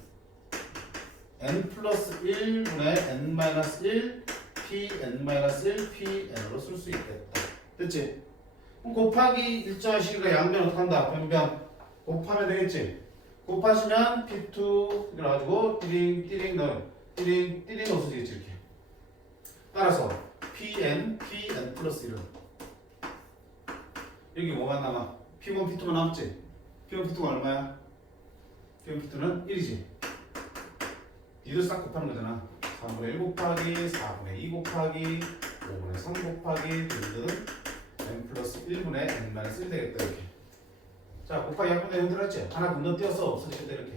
N 플러스 1분의 N 마이너스 1 Pn 마이너스 1 Pn으로 쓸 수 있겠다. 됐지? 그럼 곱하기 일정한 식이가 양변 어떻게 한다? 변변 곱하면 되겠지? 곱하시면 P2 이래가지고 띠링 없어지겠지 이렇게. 따라서 Pn 플러스 1은 여기 뭐가 남아? P1, P2만 남았지? P1, P2가 얼마야? P1, P2는 1이지? 니도 싹 곱하는 거잖아. 3분의 1 곱하기 4분의 2 곱하기 5분의 3 곱하기 등등 n 플러스 1분의 n 마이너스 1 되겠다 이렇게. 자, 곱하기 약분의 흔들었지? 하나 건너뛰어서 없어지겠다 이렇게.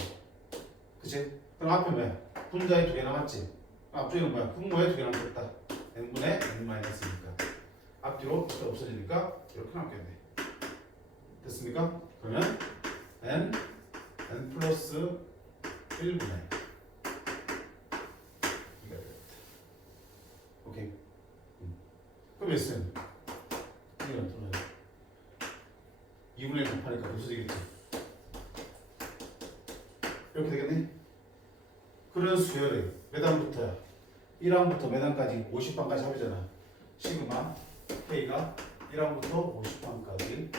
그치? 그럼 앞에 뭐야? 분자에 2개 남았지? 앞쪽에는 뭐야? 분모에 2개 남았다. n분의 n 마이너스니까 앞뒤로 이렇게 없어지니까 이렇게 남겠네. 됐습니까? 그러면 n 플러스 1분의 이가 되겠다. 오케이. 그럼 S는 이게 어떠나요? 2분의 1 곱하니까 없어지겠지. 이렇게 되겠네. 그런 수열이 몇 항부터야? 1항부터 몇 항까지? 50항까지 합이잖아. 시그마 K가 1항부터 50항까지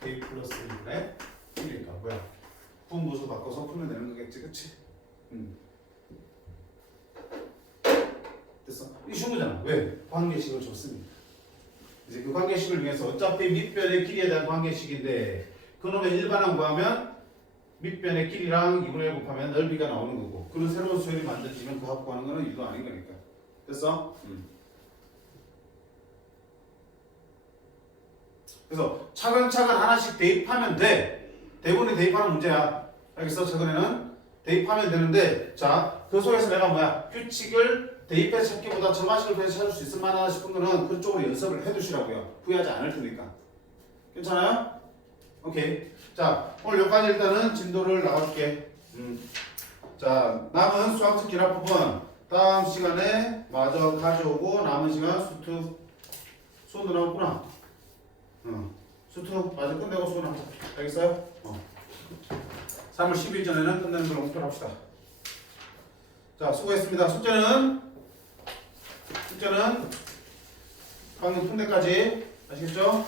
K 플러스 1분의 1이니까 뭐야? 분무수 바꿔서 풀면 되는 거겠지, 그치? 됐어? 이게 쉬운 거잖아. 왜? 관계식을 줬으니까. 이제 그 관계식을 위해서 어차피 밑변의 길이에 대한 관계식인데 그놈의 일반항 구하면 밑변의 길이랑 2분의 1 곱하면 넓이가 나오는 거고 그런 새로운 수열이 만들어지면 그 합 구하는 거는 일도 아닌 거니까. 됐어? 그래서 차근차근 하나씩 대입하면 돼. 대본에 대입하는 문제야. 알겠어? 최근에는 대입하면 되는데 자, 그 속에서 내가 뭐야? 규칙을 대입해서 찾기보다 점화식을 통해서 찾을 수 있을 만하다 싶은 거는 그쪽으로 연습을 해두시라고요. 후회하지 않을 테니까. 괜찮아요? 오케이. 자, 오늘 여기까지 일단은 진도를 나갈게. 자, 남은 수학적 기납 부분 다음 시간에 마저 가져오고 남은 시간 수투 수업 나왔구나. 수투 마저 끝내고 수업 나오자. 알겠어요? 3월 10일 전에는 끝내는 걸로 목표로 합시다. 자, 수고했습니다. 숙제는 방금 통대까지 아시겠죠?